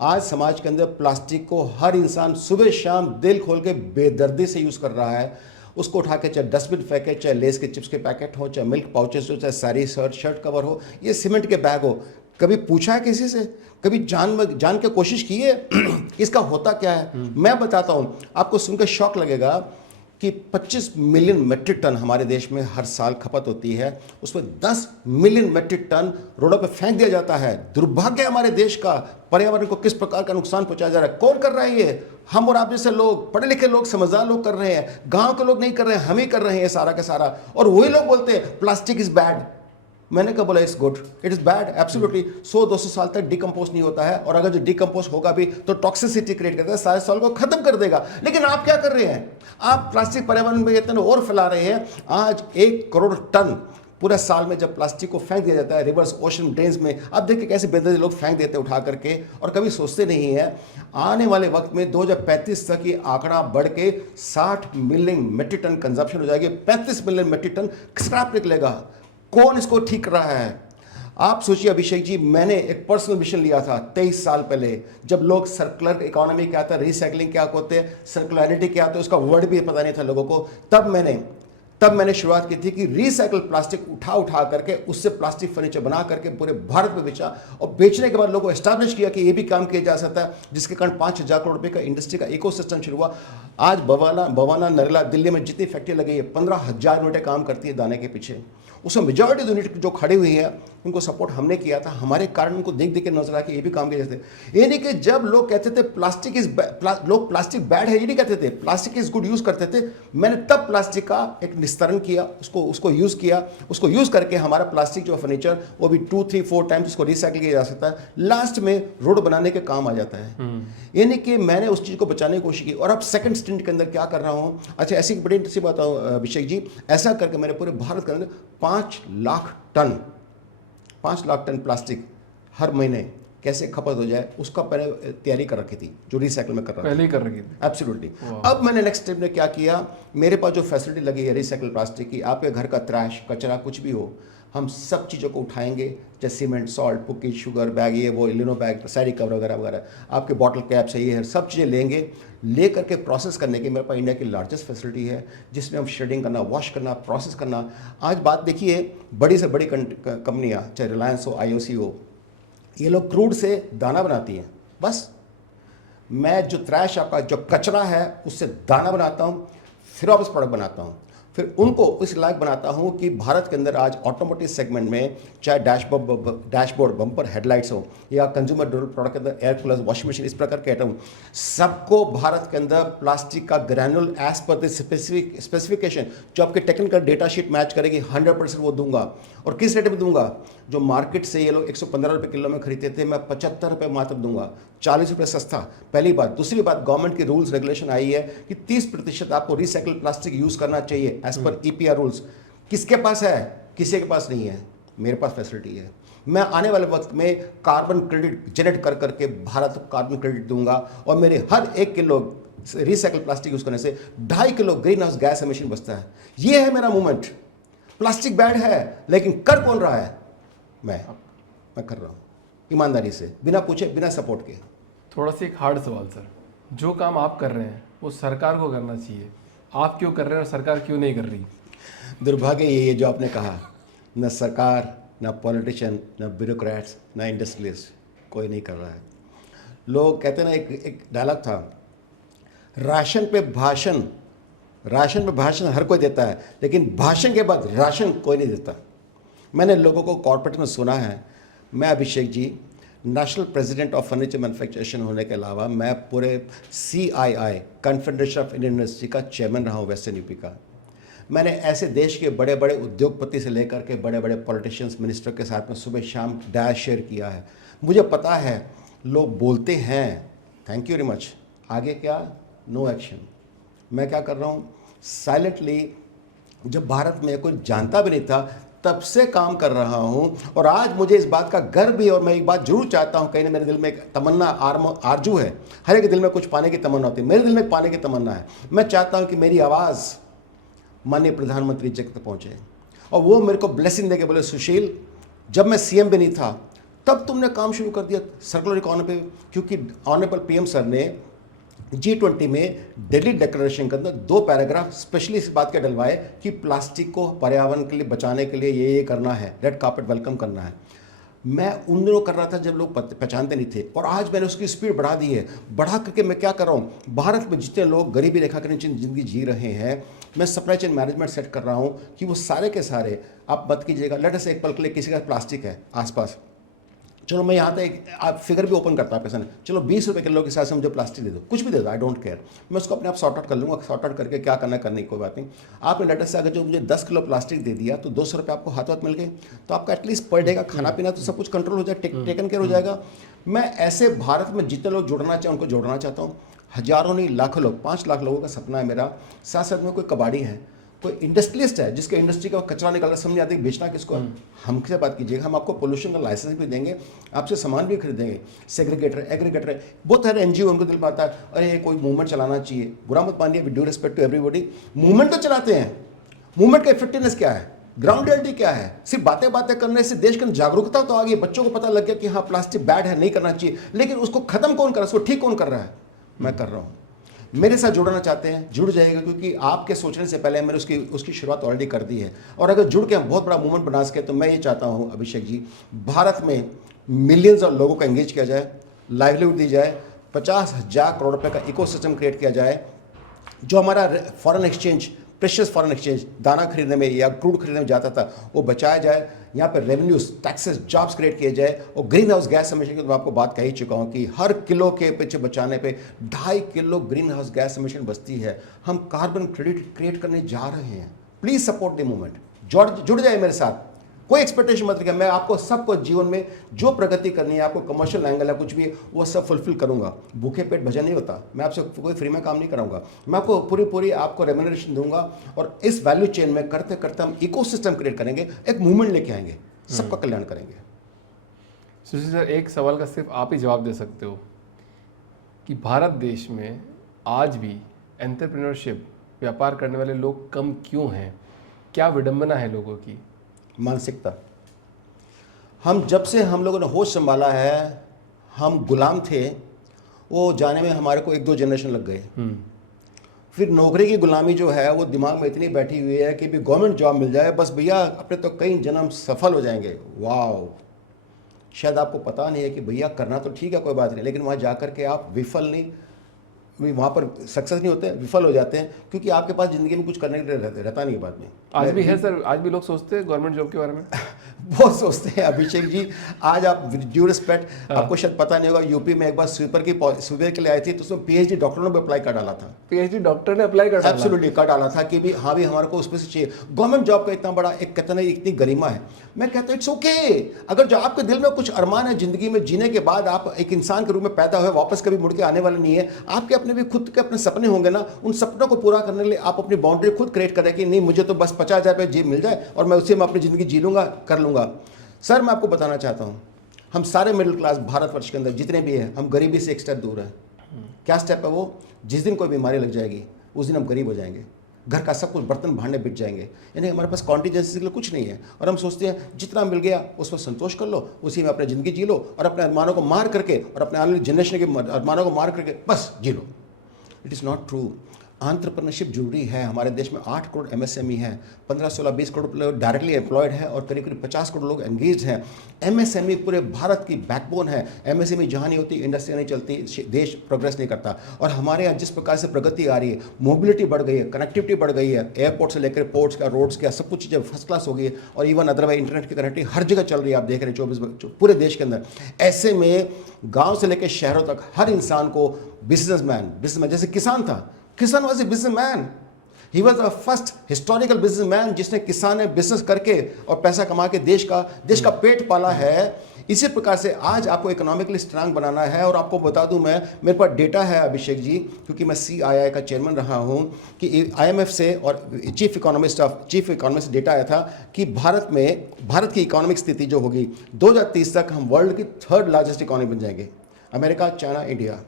आज समाज के अंदर प्लास्टिक को हर इंसान सुबह शाम दिल खोल के बेदर्दी से यूज़ कर रहा है। उसको उठा के चाहे डस्टबिन फेंके, चाहे लेस के चिप्स के पैकेट हो, चाहे मिल्क पाउचेस हो, चाहे सारी शर्ट कवर हो, ये सीमेंट के बैग हो। कभी पूछा है किसी से? कभी जान के कोशिश की है इसका होता क्या है? मैं बताता हूँ आपको, सुनकर शौक लगेगा कि 25 मिलियन मेट्रिक टन हमारे देश में हर साल खपत होती है, उसमें 10 मिलियन मेट्रिक टन रोडों पे फेंक दिया जाता है। दुर्भाग्य है हमारे देश का, पर्यावरण को किस प्रकार का नुकसान पहुंचाया जा रहा है। कौन कर रहा है ये? हम और आप जैसे लोग, पढ़े लिखे लोग, समझदार लोग कर रहे हैं। गांव के लोग नहीं कर रहे हैं, हम ही कर रहे हैं सारा का सारा। और वही लोग बोलते हैं प्लास्टिक इज बैड। मैंने कहा बोला it's good, it is bad absolutely. 100-200 साल तक डिकम्पोज नहीं होता है, और अगर जो डिकम्पोज होगा भी तो टॉक्सिसिटी क्रिएट करता है, सारे साल को खत्म कर देगा। लेकिन आप क्या कर रहे हैं? आप प्लास्टिक पर्यावरण में इतने और फैला रहे हैं। आज 1 करोड़ टन पूरे साल में जब प्लास्टिक को फेंक दिया जाता है रिवर्स ओशन ड्रेन्स में, अब देखिए कैसे बेदर्दी लोग फेंक देते हैं उठा करके, और कभी सोचते नहीं है आने वाले वक्त में 2035 तक ये आंकड़ा बढ़ के 60 मिलियन मेट्रिक टन कंजप्शन हो जाएगी। 35 मिलियन मेट्रिक टन स्क्रैप निकलेगा। कौन इसको ठीक कर रहा है? आप सोचिए अभिषेक जी, मैंने एक पर्सनल मिशन लिया था 23 साल पहले, जब लोग सर्कुलर इकोनॉमी क्या था, रिसाइकलिंग क्या होते हैं, सर्कुलरिटी क्या होता है, उसका वर्ड भी पता नहीं था लोगों को। तब मैंने शुरुआत की थी कि रिसाइकल प्लास्टिक उठा करके उससे प्लास्टिक फर्नीचर बना करके पूरे भारत में बेचा, और बेचने के बाद लोगों को एस्टैब्लिश किया कि ये भी काम किया जा सकता है, जिसके कारण 5,000 करोड़ रुपए का इंडस्ट्री का इकोसिस्टम शुरू हुआ। आज बवाना नरेला दिल्ली में जितनी फैक्ट्री लगी है 15,000 यूनिटें काम करती है दाने के पीछे। उसमें मेजॉरिटी यूनिट जो खड़ी हुई है उनको सपोर्ट हमने किया था। हमारे कारण उनको देख के नजर आ कि ये भी काम किए जाते। ये नहीं कि जब लोग कहते थे प्लास्टिक लोग प्लास्टिक बैड है, ये नहीं कहते थे, प्लास्टिक इज गुड यूज करते थे। मैंने तब प्लास्टिक का एक निस्तारण किया, उसको यूज किया, उसको यूज करके हमारा प्लास्टिक जो फर्नीचर वो भी 2-3-4 टाइम्स उसको रिसाइकिल किया जा सकता है, लास्ट में रोड बनाने के काम आ जाता है। ये नहीं कि मैंने उस चीज़ को बचाने की कोशिश की। और अब सेकंड स्टिंट के अंदर क्या कर रहा हूँ, अच्छा ऐसी बड़ी इंटरेस्टिंग बात अभिषेक जी, ऐसा करके मैंने पूरे भारत के अंदर 5 लाख टन प्लास्टिक हर महीने कैसे खपत हो जाए उसका पहले तैयारी कर रखी थी, जो रिसाइकल में कर रहा था पहले ही कर रखी थी। एब्सोल्युटली। अब मैंने नेक्स्ट स्टेप में क्या किया, मेरे पास जो फैसिलिटी लगी है रिसाइकल प्लास्टिक की, आपके घर का ट्रैश कचरा कुछ भी हो, हम सब चीज़ों को उठाएंगे, जैसे सीमेंट, सॉल्ट, पुक्की, शुगर बैग, ये वो लिनो बैग, सारी कवर वगैरह वगैरह, आपके बॉटल कैप्स है, ये है, सब चीज़ें लेंगे। ले करके प्रोसेस करने की मेरे पास इंडिया की लार्जेस्ट फैसिलिटी है, जिसमें हम शेडिंग करना, वॉश करना, प्रोसेस करना। आज बात देखिए, बड़ी से बड़ी कंपनियाँ, चाहे रिलायंस हो, IOC हो, ये लोग क्रूड से दाना बनाती हैं। बस मैं जो ट्रैश, आपका जो कचरा है, उससे दाना बनाता हूँ, फिर वापस प्रोडक्ट बनाता हूँ, फिर उनको इस लायक बनाता हूँ कि भारत के अंदर आज ऑटोमोटिव सेगमेंट में, चाहे डैशबोर्ड, बम्पर, हेडलाइट्स हो, या कंज्यूमर ड्यूरेबल प्रोडक्ट के अंदर एयर कूलर, वॉशिंग मशीन, इस प्रकार के आइटम, सबको भारत के अंदर प्लास्टिक का granule as per the specification, जो आपके टेक्निकल डेटा शीट मैच करेगी, 100% वो दूंगा। और किस रेट में दूंगा? जो मार्केट से ये लोग 115 रुपये किलो में खरीदते थे, मैं 75 रुपये मात्र दूंगा, 40 रुपये सस्ता। पहली बात। दूसरी बात, गवर्नमेंट की रूल्स रेगुलेशन आई है कि 30% आपको रिसाइकल प्लास्टिक यूज़ करना चाहिए एज पर EPR रूल्स। किसके पास है? किसी के पास नहीं है। मेरे पास फैसिलिटी है। मैं आने वाले वक्त में कार्बन क्रेडिट जनरेट कर करके भारत को कार्बन क्रेडिट दूंगा, और मेरे हर 1 किलो रिसाइकल प्लास्टिक यूज़ करने से 2.5 kilo green house gas emission बचता है। ये है मेरा मूवमेंट। प्लास्टिक बैड है, लेकिन कर कौन रहा है? मैं कर रहा हूँ ईमानदारी से, बिना पूछे, बिना सपोर्ट के। थोड़ा सा एक हार्ड सवाल सर, जो काम आप कर रहे हैं वो सरकार को करना चाहिए, आप क्यों कर रहे हैं और सरकार क्यों नहीं कर रही? दुर्भाग्य ये है जो आपने कहा, न सरकार, न पॉलिटिशियन, न ब्यूरोक्रेट्स, न इंडस्ट्रियलिस्ट, कोई नहीं कर रहा है। लोग कहते हैं ना, एक डायलॉग था, राशन पे भाषण हर कोई देता है, लेकिन भाषण के बाद राशन कोई नहीं देता। मैंने लोगों को कॉर्पोरेट में सुना है। मैं Abhishek ji, national president of furniture मैन्युफैक्चरेशन होने के अलावा मैं पूरे CII, confederation of Indian industry का चेयरमैन रहा हूँ वेस्टर्न यूपी का। मैंने ऐसे देश के बड़े बड़े उद्योगपति से लेकर के बड़े बड़े पॉलिटिशियंस, मिनिस्टर के साथ में सुबह शाम डायस शेयर किया है। मुझे पता है लोग बोलते हैं थैंक यू वेरी मच, आगे क्या? No action. मैं क्या कर रहा हूँ? साइलेंटली, जब भारत में कोई जानता भी नहीं था तब से काम कर रहा हूँ, और आज मुझे इस बात का गर्व भी है। और मैं एक बात जरूर चाहता हूँ, कहीं ना मेरे दिल में एक तमन्ना, आरजू है। हर एक दिल में कुछ पाने की तमन्ना होती है, मेरे दिल में पाने की तमन्ना है। मैं चाहता हूँ कि मेरी आवाज़ माननीय प्रधानमंत्री जी तक पहुँचे, और वो मेरे को ब्लेसिंग देके बोले, सुशील जब मैं सीएम भी नहीं था तब तुमने काम शुरू कर दिया सर्कुलर इकोनॉमी पे, क्योंकि ऑनरेबल पीएम सर ने G20 में दिल्ली डिक्लेरेशन के अंदर 2 पैराग्राफ स्पेशली इस बात के डलवाए कि प्लास्टिक को पर्यावरण के लिए बचाने के लिए ये करना है, रेड कार्पेट वेलकम करना है। मैं उन दिनों कर रहा था जब लोग पहचानते नहीं थे, और आज मैंने उसकी स्पीड बढ़ा दी है। बढ़ा करके मैं क्या कर रहा हूँ, भारत में जितने लोग गरीबी रेखा के नीचे जिंदगी जी रहे हैं, मैं सप्लाई चेन मैनेजमेंट सेट कर रहा हूँ कि वो सारे के सारे, आप मत कीजिएगा, लेट अस एक पल के लिए किसी का प्लास्टिक है आसपास, चलो मैं यहाँ तक आप फिगर भी ओपन करता पैसा नहीं, चलो 20 रुपये किलो के हिसाब से मुझे प्लास्टिक दे दो, कुछ भी दे दो, आई डोंट केयर, मैं उसको अपने आप सॉर्ट आउट कर लूँगा। सॉर्ट आउट करके क्या करना करने की कोई बात नहीं। आपने लेटर से अगर जो मुझे 10 किलो प्लास्टिक दे दिया तो 200 रुपये आपको हाथ मिल गए, तो आपका एटलीस्ट पर डे का खाना पीना तो सब कुछ कंट्रोल हो जाए, टेकन केयर हो जाएगा। मैं ऐसे भारत में जितने लोग जुड़ना चाहें उनको जोड़ना चाहता हूँ, हजारों नहीं लाखों लोग, 5 लाख लोगों का सपना है मेरा। साथ साथ में कोई कबाड़ी है, कोई इंडस्ट्रियलिस्ट है जिसके इंडस्ट्री का कचरा निकालना समझ आती है, बेचना किसको है, हमसे बात कीजिएगा, हम आपको पोल्यूशन का लाइसेंस भी देंगे, आपसे सामान भी खरीदेंगे। सेग्रीगेटर एग्रीगेटर बहुत सारे एनजीओ, उनको दिल में आता है अरे कोई मूवमेंट चलाना चाहिए, बुरा मत मानिए, with due respect to everybody, movement तो चलाते हैं, मूवमेंट का इफेक्टिवनेस क्या है, ग्राउंड रियलिटी क्या है? सिर्फ बातें बातें करने से देश के अंदर जागरूकता तो आ गई, बच्चों को पता लग गया कि हाँ प्लास्टिक बैड है, नहीं करना चाहिए, लेकिन उसको खत्म कौन कर रहा है, उसको ठीक कौन कर रहा है? मैं कर रहा हूँ। मेरे साथ जुड़ना चाहते हैं जुड़ जाएगा, क्योंकि आपके सोचने से पहले मैंने उसकी शुरुआत ऑलरेडी कर दी है, और अगर जुड़ के हम बहुत बड़ा मूवमेंट बना सके तो मैं ये चाहता हूँ अभिषेक जी, भारत में मिलियंस ऑफ लोगों को एंगेज किया जाए, लाइवलीहुड दी जाए, 50,000 करोड़ रुपए का इकोसिस्टम क्रिएट किया जाए, जो हमारा foreign exchange, precious foreign exchange दाना खरीदने में या क्रूड खरीदने में जाता था वो बचाया जाए, यहाँ पर रेवेन्यूज, टैक्सेस, जॉब्स क्रिएट किए जाए, और ग्रीन हाउस गैस एमिशन की तो मैं आपको बात कह ही चुका हूँ कि हर किलो के पीछे बचाने पे 2.5 kilo green house gas emission बचती है। हम कार्बन क्रेडिट क्रिएट करने जा रहे हैं। प्लीज सपोर्ट द मूवमेंट, जुड़ जाए मेरे साथ, कोई एक्सपेक्टेशन मत रखिए, मैं आपको सबको जीवन में जो प्रगति करनी है, आपको कमर्शियल एंगल है कुछ भी, वो सब फुलफिल करूंगा। भूखे पेट भजन नहीं होता, मैं आपसे कोई फ्री में काम नहीं कराऊंगा, मैं आपको पूरी आपको रेम्यूनरेशन दूंगा, और इस वैल्यू चेन में करते करते हम इकोसिस्टम क्रिएट करेंगे, एक मूवमेंट लेके आएंगे, सबका कल्याण करेंगे। सुशील सर, एक सवाल का सिर्फ आप ही जवाब दे सकते हो कि भारत देश में आज भी एंटरप्रेन्योरशिप, व्यापार करने वाले लोग कम क्यों हैं? क्या विडंबना है लोगों की? मानसिकता। जब से हम लोगों ने होश संभाला है, हम गुलाम थे, वो जाने में हमारे को 1-2 जनरेशन लग गए। फिर नौकरी की गुलामी जो है वो दिमाग में इतनी बैठी हुई है कि भी गवर्नमेंट जॉब मिल जाए बस भैया, अपने तो कई जन्म सफल हो जाएंगे। वाह, शायद आपको पता नहीं है कि भैया करना तो ठीक है कोई बात नहीं, लेकिन वहाँ जा कर के आप विफल नहीं, वहाँ पर सक्सेस नहीं होते, विफल हो जाते हैं, क्योंकि आपके पास ज़िंदगी में कुछ करने के लिए रहता नहीं है बाद में। आज भी है सर, आज भी लोग सोचते हैं गवर्नमेंट जॉब के बारे में बहुत सोचते हैं अभिषेक जी। आज आप ड्यू रिस्पेक्ट, आपको शायद पता नहीं होगा, यूपी में एक बार स्वीपर के लिए आई थी, तो उसमें पीएचडी डॉक्टर ने भी अप्लाई कर डाला था। पीएचडी डॉक्टर ने अप्लाई कर डाला? एब्सोल्युटली कर डाला था कि भी हाँ भी हमारे को उसमें से चाहिए। गवर्नमेंट जॉब का इतना बड़ा एक कहते हैं इतनी गरिमा है। मैं कहता हूँ इट्स ओके, अगर जो आपके दिल में कुछ अरमान है जिंदगी में जीने के बाद, आप एक इंसान के रूप में पैदा हुए, वापस कभी मुड़ के आने वाले नहीं है, आपके अपने भी खुद के अपने सपने होंगे ना, उन सपनों को पूरा करने के लिए आप अपनी बाउंड्री खुद क्रिएट करें कि नहीं मुझे तो बस 50,000 रुपये जी मिल जाए और मैं उसी में अपनी ज़िंदगी जी लूँगा, कर लूँगा। सर मैं आपको बताना चाहता हूँ, हम सारे मिडिल क्लास भारतवर्ष के अंदर जितने भी हैं, हम गरीबी से एक स्टेप दूर हैं। क्या स्टेप है वो? जिस दिन कोई बीमारी लग जाएगी उस दिन हम गरीब हो जाएंगे, घर का सब कुछ बर्तन भांडे बिक जाएंगे, यानी हमारे पास कॉन्टीजेंसी के लिए कुछ नहीं है, और हम सोचते हैं जितना मिल गया उस पर संतोष कर लो, उसी में अपनी ज़िंदगी जी लो, और अपने अरमानों को मार करके और अपने आने वाली जनरेशन के अरमानों को मार करके बस जी लो। It is not true. Entrepreneurship जरूरी है। हमारे देश में 8 करोड़ एमएसएमई है, 15-16-20 करोड़ लोग डायरेक्टली एम्प्लॉयड हैं, और करीब 50 करोड़ लोग एंगेज हैं। एमएसएमई पूरे भारत की बैकबोन है। एमएसएमई जहाँ नहीं होती, इंडस्ट्री नहीं चलती, देश प्रोग्रेस नहीं करता। और हमारे यहाँ जिस प्रकार से प्रगति आ रही है, मोबिलिटी बढ़ गई है, कनेक्टिविटी बढ़ गई है, एयरपोर्ट से लेकर पोर्ट्स का, रोड्स का, सब कुछ चीज़ें फर्स्ट क्लास हो गई है, और इवन अदरवाइज इंटरनेट की कनेक्टिविटी हर जगह चल रही है, आप देख रहे हैं 24 पूरे देश के अंदर। ऐसे में गाँव से लेकर शहरों तक हर इंसान को बिजनेसमैन जैसे किसान था, किसान was a businessman, he was the first historical businessman जिसने किसान ने बिजनेस करके और पैसा कमा के देश का पेट पाला है। इसी प्रकार से आज आपको इकोनॉमिकली स्ट्रांग बनाना है। और आपको बता दूं, मैं मेरे पास डेटा है अभिषेक जी, क्योंकि मैं CII का चेयरमैन रहा हूं, कि IMF से और चीफ इकोनॉमिस्ट डेटा आया था कि भारत की इकोनॉमिक स्थिति जो होगी 2030 तक हम वर्ल्ड की 3rd लार्जेस्ट इकोनॉमी बन जाएंगे, अमेरिका, चाइना, इंडिया,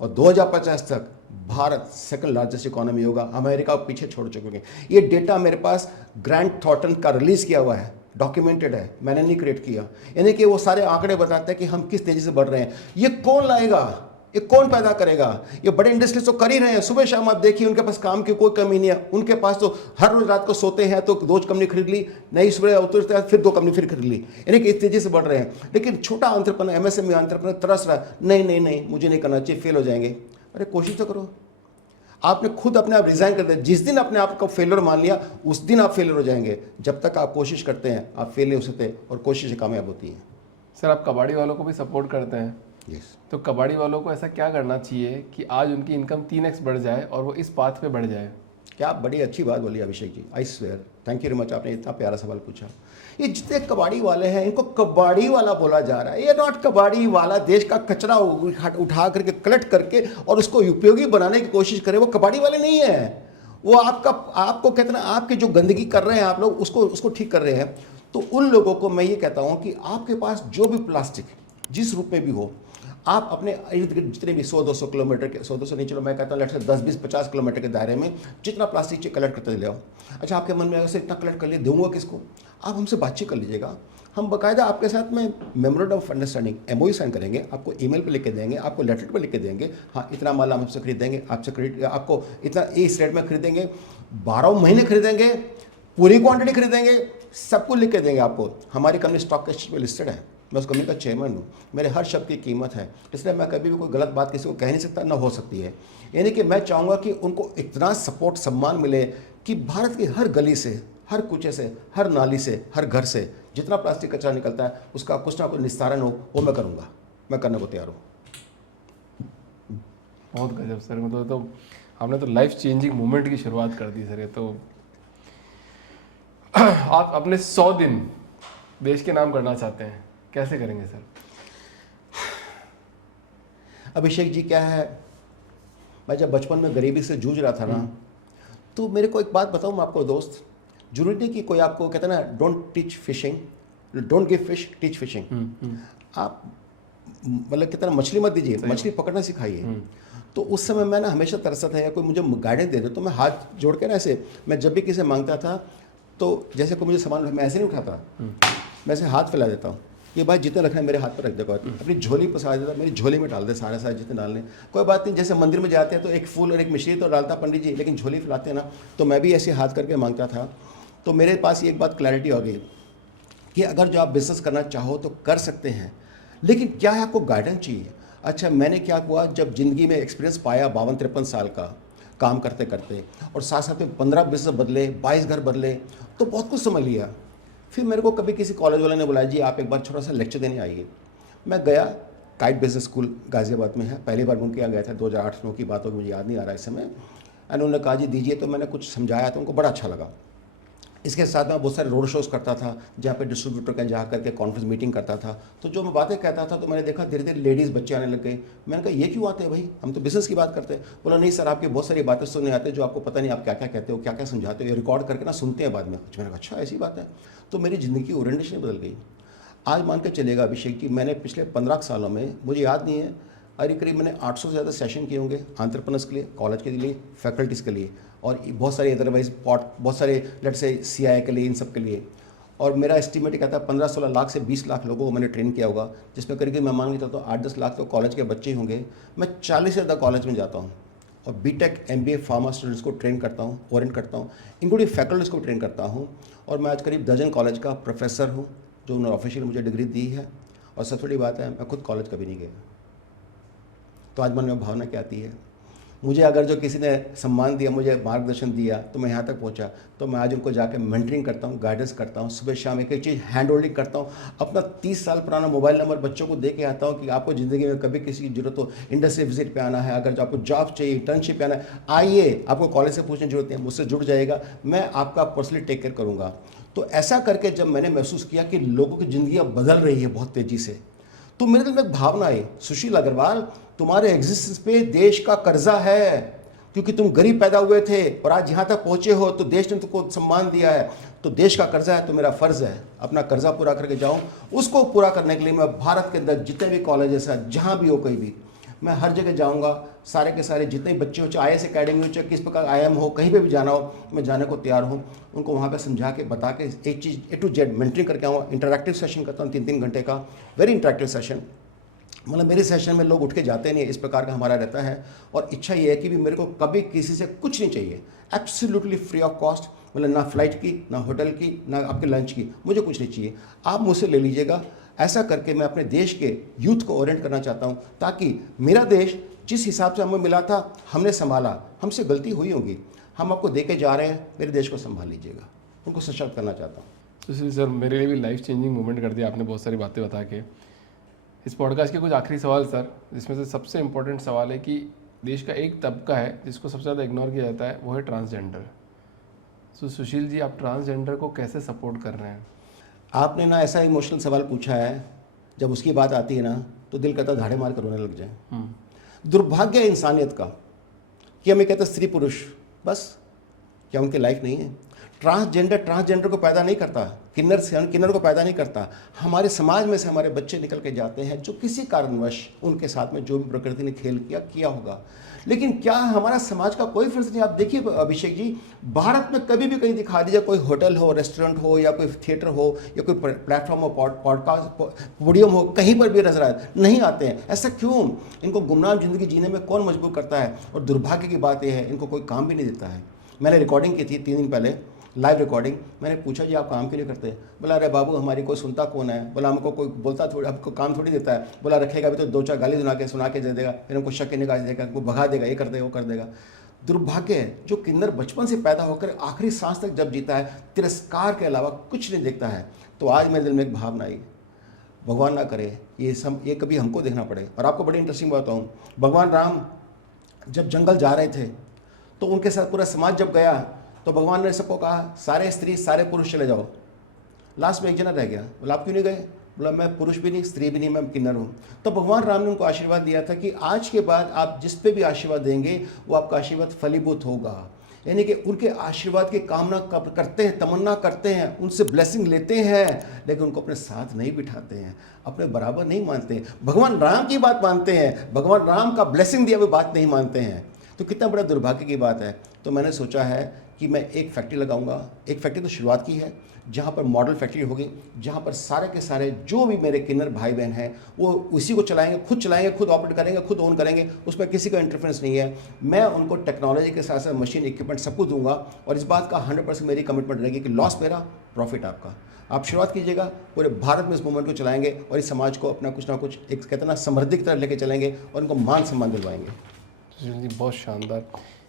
और 2050 तक भारत सेकंड लार्जेस्ट इकोनॉमी होगा, अमेरिका को पीछे छोड़ चुके हैं। ये डेटा मेरे पास ग्रांट थॉर्टन का रिलीज़ किया हुआ है, डॉक्यूमेंटेड है, मैंने नहीं क्रिएट किया। यानी कि वो सारे आंकड़े बताते हैं कि हम किस तेज़ी से बढ़ रहे हैं। ये कौन लाएगा, ये कौन पैदा करेगा? ये बड़े इंडस्ट्रीज तो कर ही रहे हैं, सुबह शाम आप देखिए उनके पास काम की कोई कमी नहीं है। उनके पास तो हर रोज रात को सोते हैं तो 2 कंपनी खरीद ली, नई सुबह उतरते हैं फिर 2 कंपनी फिर खरीद ली, यानी कि इस तेजी से बढ़ रहे हैं। लेकिन छोटा एंटरप्रेन्योर, एमएसएमई एंटरप्रेन्योर तरस रहा है, नहीं नहीं नहीं मुझे नहीं करना चाहिए, फेल हो जाएंगे। अरे कोशिश तो करो। आपने खुद अपने आप रिजाइन कर दिया, जिस दिन अपने आप को फेलियर मान लिया उस दिन आप फेलियर हो जाएंगे। जब तक आप कोशिश करते हैं आप फेल नहीं हो सकते, और कोशिश कामयाब होती है। सर आप कबाड़ी वालों को भी सपोर्ट करते हैं, यस। तो कबाड़ी वालों को ऐसा क्या करना चाहिए कि आज उनकी इनकम 3x बढ़ जाए और वो इस पाथ पे बढ़ जाए? क्या आप बड़ी अच्छी बात बोली Abhishek ji, I swear, thank you very much, आपने इतना प्यारा सवाल पूछा। ये जितने कबाड़ी वाले हैं इनको कबाड़ी वाला बोला जा रहा है। ये नॉट कबाड़ी वाला देश का कचरा उठा करके कलेक्ट करके और उसको उपयोगी बनाने की कोशिश करे, वो कबाड़ी वाले नहीं है। वो आपको कहते हैं आपकी जो गंदगी कर रहे हैं आप लोग उसको ठीक कर रहे हैं। तो उन लोगों को मैं ये कहता हूँ कि आपके पास जो भी प्लास्टिक जिस रूप में भी हो, आप अपने इर्द गिर्द जितने भी 100-200 किलोमीटर के, 100-200 नहीं चलो मैं कहता हूँ लेट से 10-20-50 किलोमीटर के दायरे में जितना प्लास्टिक चाहिए कलेक्ट करते ले आओ। अच्छा आपके मन में अगर से इतना कलेक्ट कर लिए दूंगा किसको, आप हमसे बातचीत कर लीजिएगा। हम बाकायदा आपके साथ में memorandum of understanding MOU sign करेंगे, आपको ईमेल पे लिख के देंगे, आपको लेटर पे लिख के देंगे, हाँ इतना माल हम आपसे खरीदेंगे, आपको इतना इस रेट में खरीदेंगे, 12 महीने खरीदेंगे, पूरी क्वांटिटी खरीदेंगे, सब कुछ लिख के देंगे आपको। हमारी कंपनी स्टॉक एक्सचेंज पे लिस्टेड है, मैं उस कंपनी का चेयरमैन हूँ, मेरे हर शब्द की कीमत है, इसलिए मैं कभी भी कोई गलत बात किसी को कह नहीं सकता, ना हो सकती है। यानी कि मैं चाहूँगा कि उनको इतना सपोर्ट सम्मान मिले कि भारत की हर गली से, हर कुचे से, हर नाली से, हर घर से जितना प्लास्टिक कचरा निकलता है उसका कुछ ना कुछ निस्तारण हो, वो मैं करूँगा, मैं करने को तैयार हूँ। बहुत गजब सर, मतलब तो आपने तो लाइफ चेंजिंग मूवमेंट की शुरुआत कर दी सर। ये तो आप अपने 100 दिन देश के नाम करना चाहते हैं, कैसे करेंगे सर? अभिषेक जी क्या है, मैं जब बचपन में गरीबी से जूझ रहा था ना, तो मेरे को एक बात बताऊँ मैं आपको दोस्त, जरूरी नहीं कि कोई आपको कहता ना don't teach fishing, don't give fish teach fishing. आप मतलब कितना मछली मत दीजिए, मछली पकड़ना सिखाइए। तो उस समय मैं ना हमेशा तरसता था या कोई मुझे गाइडेंस दे दे, तो मैं हाथ जोड़ के ना ऐसे, मैं जब भी किसी से मांगता था तो जैसे कोई मुझे सामान, मैं ऐसे नहीं उठाता, मैं ऐसे हाथ फैला देता हूँ, ये भाई जितने रखना है मेरे हाथ पर रख दे, अपनी झोली पसा देता, मेरी झोली में डाल दे सारे जितने डालने, कोई बात नहीं। जैसे मंदिर में जाते हैं तो एक फूल और एक मिश्री तो डालता पंडित जी, लेकिन झोली फैलाते हैं ना, तो मैं भी ऐसे हाथ करके मांगता था। तो मेरे पास ये एक बात क्लैरिटी हो गई कि अगर जो आप बिजनेस करना चाहो तो कर सकते हैं, लेकिन क्या है आपको गाइडेंस चाहिए। अच्छा मैंने क्या हुआ, जब ज़िंदगी में एक्सपीरियंस पाया 52-53 साल का काम करते करते, और साथ साथ में 15 बिजनेस बदले, 22 घर बदले, तो बहुत कुछ समझ लिया। फिर मेरे को कभी किसी कॉलेज वाले ने बुलाया, जी आप एक बार छोटा सा लेक्चर देने आइए। मैं गया, काइट बिजनेस स्कूल गाज़ियाबाद में है, पहली बार उनके यहाँ गया था, 2008-9 की बात होगी, मुझे याद नहीं आ रहा इस समय। एंड उन्होंने कहा जी दीजिए, तो मैंने कुछ समझाया तो उनको बड़ा अच्छा लगा। इसके साथ मैं बहुत सारे रोड शोज़ करता था जहाँ पे डिस्ट्रीब्यूटर का जा करके कॉन्फ्रेंस मीटिंग करता था, तो जो मैं बातें कहता था तो मैंने देखा धीरे धीरे लेडीज़ बच्चे आने लग गए। मैंने कहा ये क्यों आते हैं भाई, हम तो बिज़नेस की बात करते हैं। बोला नहीं सर आपकी बहुत सारी बातें सुनने आते हैं जो आपको पता नहीं आप क्या क्या कहते हो, क्या क्या समझाते हो, ये रिकॉर्ड करके ना सुनते हैं बाद में। मैंने कहा अच्छा ऐसी बात है, तो मेरी ज़िंदगी की ओरिएंटेशन बदल गई। आज मान के चलेगा अभिषेक जी, मैंने पिछले 15 सालों में, मुझे याद नहीं है, करीब मैंने 800 से ज़्यादा सेशन किए होंगे एंटरप्रेन्योर्स के लिए, कॉलेज के लिए, फैकल्टीज़ के लिए, और बहुत सारे अदरवाइज बहुत सारे लेट से CI के लिए, इन सब के लिए। और मेरा एस्टिमेट कहता है 15-16 लाख से 20 लाख लोगों को मैंने ट्रेन किया होगा, जिसमें करीब मैं मान लेता तो 8-10 लाख तो कॉलेज के बच्चे ही होंगे। मैं 40 से ज़्यादा कॉलेज में जाता हूँ और BTech MBA फार्मा स्टूडेंट्स को ट्रेन करता हूँ, ओरिएंट करता हूँ, इंक्लूडिंग फैकल्टीज़ को ट्रेन करता हूँ। और मैं आज करीब 12 कॉलेज का प्रोफेसर हूँ, जो उन्होंने ऑफिशियल मुझे डिग्री दी है। और सबसे बड़ी बात है मैं खुद कॉलेज कभी नहीं गया। तो आज मन में भावना क्या आती है, मुझे अगर जो किसी ने सम्मान दिया, मुझे मार्गदर्शन दिया, तो मैं यहाँ तक पहुँचा, तो मैं आज उनको जाकर मेंटरिंग करता हूँ, गाइडेंस करता हूँ, सुबह शाम एक चीज़ हैंड होल्डिंग करता हूँ। अपना 30 साल पुराना मोबाइल नंबर बच्चों को दे के आता हूँ कि आपको ज़िंदगी में कभी किसी की जरूरत हो, इंडस्ट्री विजिट पे आना है, अगर जो आपको जॉब चाहिए, इंटर्नशिप पे आना है, आइए, आपको कॉलेज से पूछने की जरूरत नहीं है, मुझसे जुड़ जाएगा, मैं आपका पर्सनली टेक केयर करूँगा। तो ऐसा करके जब मैंने महसूस किया कि लोगों की ज़िंदगियाँ बदल रही है बहुत तेज़ी से, तो मेरे दिल में एक भावना आई, सुशील अग्रवाल तुम्हारे एग्जिस्टेंस पे देश का कर्जा है, क्योंकि तुम गरीब पैदा हुए थे और आज यहाँ तक पहुँचे हो, तो देश ने तुमको सम्मान दिया है, तो देश का कर्जा है, तो मेरा फ़र्ज़ है अपना कर्जा पूरा करके जाऊँ। उसको पूरा करने के लिए मैं भारत के अंदर जितने भी कॉलेजेस हैं, जहाँ भी हो, कोई भी, मैं हर जगह जाऊंगा, सारे के सारे जितने भी बच्चे हो, चाहे IAS अकेडमी हो, चाहे किस प्रकार IIM हो, कहीं पे भी जाना हो, मैं जाने को तैयार हूँ। उनको वहाँ पे समझा के बता के एक चीज़ A to Z मेंटरिंग करके आऊँगा। इंटरैक्टिव सेशन करता हूँ 3-3 घंटे का, वेरी इंटरैक्टिव सेशन। मतलब मेरे सेशन में लोग उठ के जाते नहीं, इस प्रकार का हमारा रहता है। और इच्छा ये है कि भी मेरे को कभी किसी से कुछ नहीं चाहिए, एब्सोल्युटली फ्री ऑफ कॉस्ट। मतलब ना फ्लाइट की, ना होटल की, ना आपके लंच की, मुझे कुछ नहीं चाहिए, आप मुझसे ले लीजिएगा। ऐसा करके मैं अपने देश के यूथ को ओरिएंट करना चाहता हूँ, ताकि मेरा देश जिस हिसाब से हमें मिला था, हमने संभाला, हमसे गलती हुई होगी, हम आपको दे के जा रहे हैं, मेरे देश को संभाल लीजिएगा। उनको सशक्त करना चाहता हूँ। सुशील सर, मेरे लिए भी लाइफ चेंजिंग मोमेंट कर दिया आपने बहुत सारी बातें बता के। इस पॉडकास्ट के कुछ आखिरी सवाल सर, जिसमें से सबसे इम्पोर्टेंट सवाल है कि देश का एक तबका है जिसको सबसे ज़्यादा इग्नोर किया जाता है, वो है ट्रांसजेंडर। तो सुशील जी, आप ट्रांसजेंडर को कैसे सपोर्ट कर रहे हैं? आपने ना ऐसा इमोशनल सवाल पूछा है, जब उसकी बात आती है ना तो दिल करता धाड़े मार कर रोने लग जाए। दुर्भाग्य है इंसानियत का कि हमें कहते स्त्री पुरुष, बस क्या उनकी लाइफ नहीं है? ट्रांसजेंडर को पैदा नहीं करता, किन्नर को पैदा नहीं करता। हमारे समाज में से हमारे बच्चे निकल के जाते हैं जो किसी कारणवश उनके साथ में जो भी प्रकृति ने खेल किया होगा। लेकिन क्या हमारा समाज का कोई फर्ज नहीं? आप देखिए अभिषेक जी, भारत में कभी भी कहीं दिखा दीजिए, कोई होटल हो, रेस्टोरेंट हो, या कोई थिएटर हो, या कोई प्लेटफॉर्म हो, पॉडकास्ट पोडियम हो, कहीं पर भी नजर आए नहीं आते हैं। ऐसा क्यों? इनको गुमनाम जिंदगी जीने में कौन मजबूर करता है? और दुर्भाग्य की बात यह है, इनको कोई काम भी नहीं देता है। मैंने रिकॉर्डिंग की थी 3 दिन पहले, लाइव रिकॉर्डिंग। मैंने पूछा जी आप काम क्यों नहीं करते? बोला अरे बाबू हमारी कोई सुनता कौन है? बोला हमको कोई बोलता थोड़ी, हमको काम थोड़ी देता है। बोला रखेगा भी तो 2-4 गाली सुना के दे देगा, फिर हमको शक निकाल देगा, वो भगा देगा, ये कर देगा, वो कर देगा। दुर्भाग्य है जो किन्नर बचपन से पैदा होकर आखिरी सांस तक जब जीता है, तिरस्कार के अलावा कुछ नहीं देखता है। तो आज मेरे दिल में एक भावना आई, भगवान ना करे ये कभी हमको देखना पड़े। और आपको बड़ी इंटरेस्टिंग बात बताऊँ, भगवान राम जब जंगल जा रहे थे तो उनके साथ पूरा समाज जब गया तो भगवान ने सबको कहा सारे स्त्री सारे पुरुष चले जाओ। लास्ट में एक जना रह गया। बोला आप क्यों नहीं गए? बोला मैं पुरुष भी नहीं, स्त्री भी नहीं, मैं किन्नर हूँ। तो भगवान राम ने उनको आशीर्वाद दिया था कि आज के बाद आप जिस पे भी आशीर्वाद देंगे वो आपका आशीर्वाद फलीभूत होगा। यानी कि उनके आशीर्वाद की कामना करते हैं, तमन्ना करते हैं, उनसे ब्लेसिंग लेते हैं, लेकिन उनको अपने साथ नहीं बिठाते हैं, अपने बराबर नहीं मानते हैं। भगवान राम की बात मानते हैं, भगवान राम का ब्लेसिंग दिया हुआ बात नहीं मानते हैं। तो कितना बड़ा दुर्भाग्य की बात है। तो मैंने सोचा है कि मैं एक फैक्ट्री लगाऊंगा। एक फैक्ट्री तो शुरुआत की है, जहाँ पर मॉडल फैक्ट्री होगी, जहाँ पर सारे के सारे जो भी मेरे किन्नर भाई बहन हैं वो उसी को चलाएंगे, खुद ऑपरेट करेंगे, खुद ओन करेंगे, उसमें किसी का इंटरफेरेंस नहीं है। मैं उनको टेक्नोलॉजी के साथ साथ मशीन इक्विपमेंट सब कुछ दूंगा। और इस बात का 100% मेरी कमिटमेंट रहेगी कि लॉस मेरा, प्रॉफिट आपका। आप शुरुआत कीजिएगा, पूरे भारत में इस मूवमेंट को चलाएंगे और इस समाज को अपना कुछ ना कुछ एक कहते ना समृद्धि की तरफ लेके चलेंगे और उनको मान सम्मान दिलवाएंगे। सुशील जी बहुत शानदार।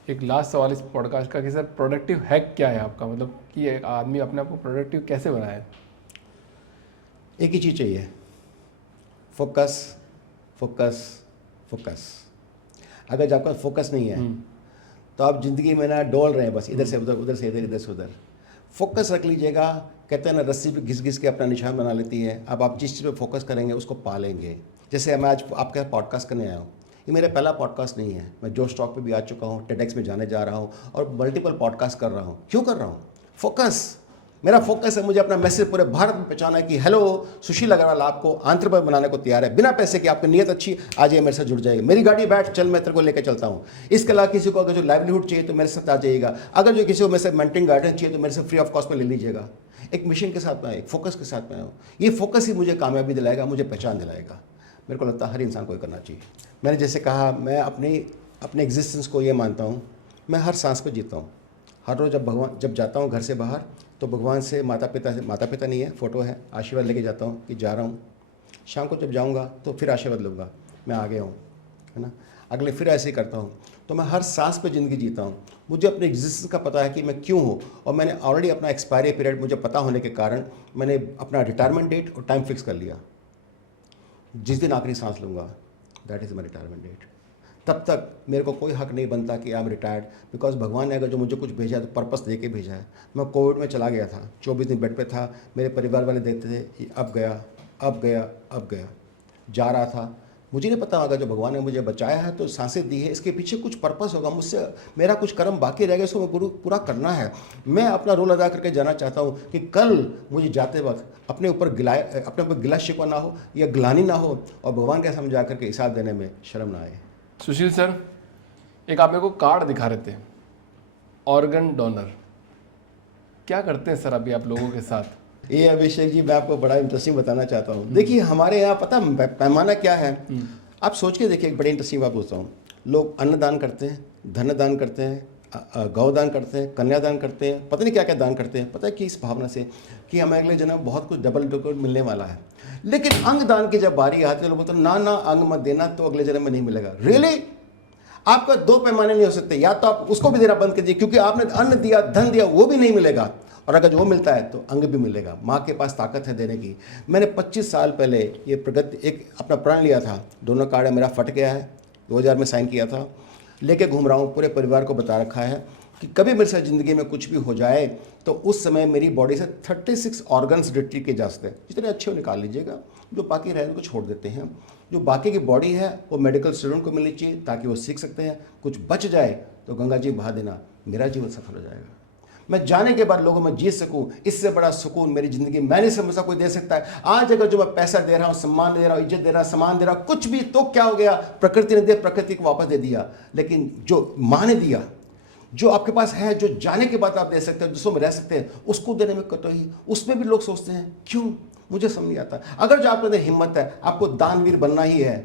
एक लास्ट सवाल इस पॉडकास्ट का कि सर प्रोडक्टिव हैक क्या है आपका? मतलब कि एक आदमी अपने आप को प्रोडक्टिव कैसे बनाए? एक ही चीज़ चाहिए, फोकस फोकस फोकस। अगर आपका फोकस नहीं है तो आप ज़िंदगी में ना डोल रहे हैं, बस इधर से उधर, उधर से इधर, इधर से उधर। फोकस रख लीजिएगा। कहते हैं ना रस्सी पे घिस घिस के अपना निशान बना लेती है। अब आप जिस चीज़ पे फोकस करेंगे उसको पालेंगे। जैसे मैं आज आपका पॉडकास्ट करने आया हूँ, ये मेरा पहला पॉडकास्ट नहीं है। मैं जोश टॉक पे भी आ चुका हूँ, टेडेक्स में जाने जा रहा हूँ और मल्टीपल पॉडकास्ट कर रहा हूँ। क्यों कर रहा हूँ? फोकस। मेरा फोकस है, मुझे अपना मैसेज पूरे भारत में पहुंचाना है कि हेलो सुशील अग्रवाल आपको एंटरप्रेन्योर बनाने को तैयार है, बिना पैसे की। आपकी नीयत अच्छी, आज ये मेरे साथ जुड़ जाएगी। मेरी गाड़ी बैठ, चल मैं तेरे को लेकर चलता हूँ। इसके अलावा किसी को अगर जो लाइवलीहुड चाहिए तो मेरे साथ आ जाइएगा। अगर जो किसी को मेरे से मेंटरिंग गाइडेंस चाहिए तो मेरे से फ्री ऑफ कॉस्ट में ले लीजिएगा। एक मिशन के साथ में आए, एक फोकस के साथ में आऊँ। ये फोकस ही मुझे कामयाबी दिलाएगा, मुझे पहचान दिलाएगा। मेरे को लगता है हर इंसान को ये करना चाहिए। मैंने जैसे कहा, मैं अपने एग्जिस्टेंस को ये मानता हूँ, मैं हर सांस पे जीता हूँ। हर रोज़ जब जाता हूँ घर से बाहर तो भगवान से, माता पिता नहीं है, फ़ोटो है, आशीर्वाद लेके जाता हूँ कि जा रहा हूँ। शाम को जब जाऊँगा तो फिर आशीर्वाद लूँगा, मैं आ गया हूँ, है ना। अगले फिर ऐसे ही करता हूँ। तो मैं हर सांस पे ज़िंदगी जीता हूँ। मुझे अपने एग्जिस्टेंस का पता है कि मैं क्यों हूँ, और मैंने ऑलरेडी अपना एक्सपायरी पीरियड मुझे पता होने के कारण मैंने अपना रिटायरमेंट डेट और टाइम फिक्स कर लिया। जिस दिन आखिरी सांस लूँगा that is my retirement date. तब तक मेरे को कोई हक नहीं बनता कि आई एम रिटायर्ड, बिकॉज भगवान ने अगर जो मुझे कुछ भेजा है तो पर्पस दे के भेजा है। मैं कोविड में चला गया था, 24 दिन बेड पे था। मेरे परिवार वाले देखते थे अब गया, जा रहा था। मुझे नहीं पता होगा जो भगवान ने मुझे बचाया है तो सांसें दी है, इसके पीछे कुछ पर्पस होगा, मुझसे मेरा कुछ कर्म बाकी रह गया, इसको मैं पूरा करना है। मैं अपना रोल अदा करके जाना चाहता हूँ कि कल मुझे जाते वक्त अपने ऊपर गिला शिकवा ना हो या ग्लानि ना हो, और भगवान के सामने जा करके हिसाब देने में शर्म ना आए। सुशील सर, एक आप मेरे को कार्ड दिखा रहे थे, ऑर्गन डोनर, क्या करते हैं सर अभी आप लोगों के साथ? ये अभिषेक जी मैं आपको बड़ा इंटरेस्टिंग बताना चाहता हूँ। देखिए हमारे यहाँ पता पैमाना क्या है, आप सोच के देखिए, एक बड़ी इंटरेस्टिंग बात पूछता हूँ। लोग अन्नदान करते हैं, धन दान करते हैं, गौदान करते हैं, कन्यादान करते हैं, पता नहीं क्या क्या दान करते हैं, पता है कि इस भावना से कि हमें अगले जन्म बहुत कुछ डबल मिलने वाला है। लेकिन अंग दान की जब बारी आती है लोग बोलते हैं ना अंग मत देना तो अगले जन्म में नहीं मिलेगा। रियली आपका दो पैमाने नहीं हो सकते, या तो आप उसको भी देना बंद कर दीजिए क्योंकि आपने अन्न दिया धन दिया वो भी नहीं मिलेगा, और अगर वो मिलता है तो अंग भी मिलेगा। माँ के पास ताकत है देने की। मैंने 25 साल पहले ये प्रगति एक अपना प्रण लिया था, दोनों कार्ड मेरा फट गया है, 2000 में साइन किया था, लेके घूम रहा हूँ, पूरे परिवार को बता रखा है कि कभी मेरे साथ ज़िंदगी में कुछ भी हो जाए तो उस समय मेरी बॉडी से 36 ऑर्गन्स रिट्रीव किए जा सकते हैं। जितने अच्छे हो निकाल लीजिएगा, जो बाकी रहे उनको छोड़ देते हैं। जो बाकी की बॉडी है वो मेडिकल स्टूडेंट को मिलनी चाहिए ताकि वो सीख सकते हैं। कुछ बच जाए तो गंगा जी बहा देना, मेरा जीवन सफल हो जाएगा। मैं जाने के बाद लोगों में जीत सकूं, इससे बड़ा सुकून मेरी ज़िंदगी मैं नहीं समझ सकता कोई दे सकता है। आज अगर जो मैं पैसा दे रहा हूँ, सम्मान दे रहा हूँ, इज्जत दे रहा हूँ, सम्मान दे रहा हूँ, कुछ भी, तो क्या हो गया, प्रकृति ने दिया, प्रकृति को वापस दे दिया। लेकिन जो माँ ने दिया, जो आपके पास है, जो जाने के बाद आप दे सकते हैं, दूसरों में रह सकते हैं, उसको देने में कटौती, उसमें भी लोग सोचते हैं क्यों, मुझे समझ नहीं आता। अगर जो आपके अंदर हिम्मत है, आपको दानवीर बनना ही है,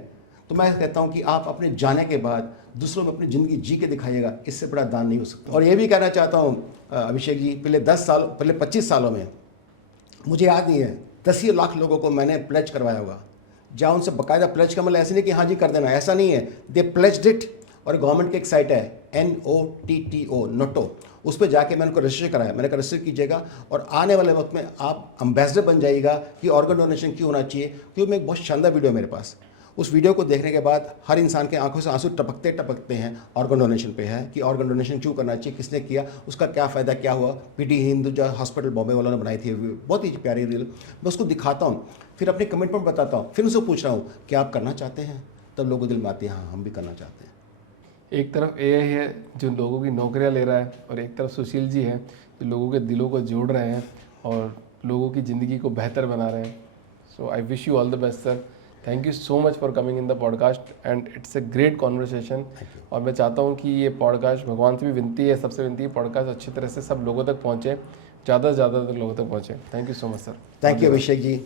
तो मैं कहता हूं कि आप अपने जाने के बाद दूसरों में अपनी ज़िंदगी जी के दिखाइएगा, इससे बड़ा दान नहीं हो सकता। और ये भी कहना चाहता हूं अभिषेक जी, पहले 25 सालों में मुझे याद नहीं है 10 लाख लोगों को मैंने प्लेज करवाया होगा, जहाँ उनसे बाकायदा प्लेज का मतलब ऐसे नहीं कि हाँ जी कर देना, ऐसा नहीं है, दे प्लेज्ड इट। और गवर्नमेंट की एक साइट है NOTTO नोटो, उस पर जाके मैंने उनको रजिस्टर कराया। मैंने कहा रजिस्टर कीजिएगा और आने वाले वक्त में आप एम्बेसडर बन जाइएगा कि ऑर्गन डोनेशन क्यों होना चाहिए। क्योंकि मैं एक बहुत शानदार वीडियो मेरे पास, उस वीडियो को देखने के बाद हर इंसान के आंखों से आंसू टपकते टपकते हैं ऑर्गन डोनेशन पे है कि ऑर्गन डोनेशन क्यों करना चाहिए, किसने किया, उसका क्या फ़ायदा क्या हुआ। PT हिंदुजा हॉस्पिटल बॉम्बे वालों ने बनाई थी, बहुत ही प्यारी रील। मैं उसको दिखाता हूँ, फिर अपने कमिटमेंट बताता हूँ, फिर उनसे पूछ रहा हूँ कि आप करना चाहते हैं, तब लोगों दिल में आती है हाँ हम भी करना चाहते हैं। एक तरफ AI है जो लोगों की नौकरियां ले रहा है, और एक तरफ सुशील जी हैं जो लोगों के दिलों को जोड़ रहे हैं और लोगों की ज़िंदगी को बेहतर बना रहे हैं। So I wish you all the best sir. Thank you so much for coming in the podcast and it's a great conversation. और मैं चाहता हूँ कि ये पॉडकास्ट, भगवान से भी विनती है, सबसे विनती है, पॉडकास्ट अच्छी तरह से सब लोगों तक पहुँचे, ज़्यादा से ज़्यादा लोगों तक पहुँचे। Thank you so much sir. Thank you Abhishek ji.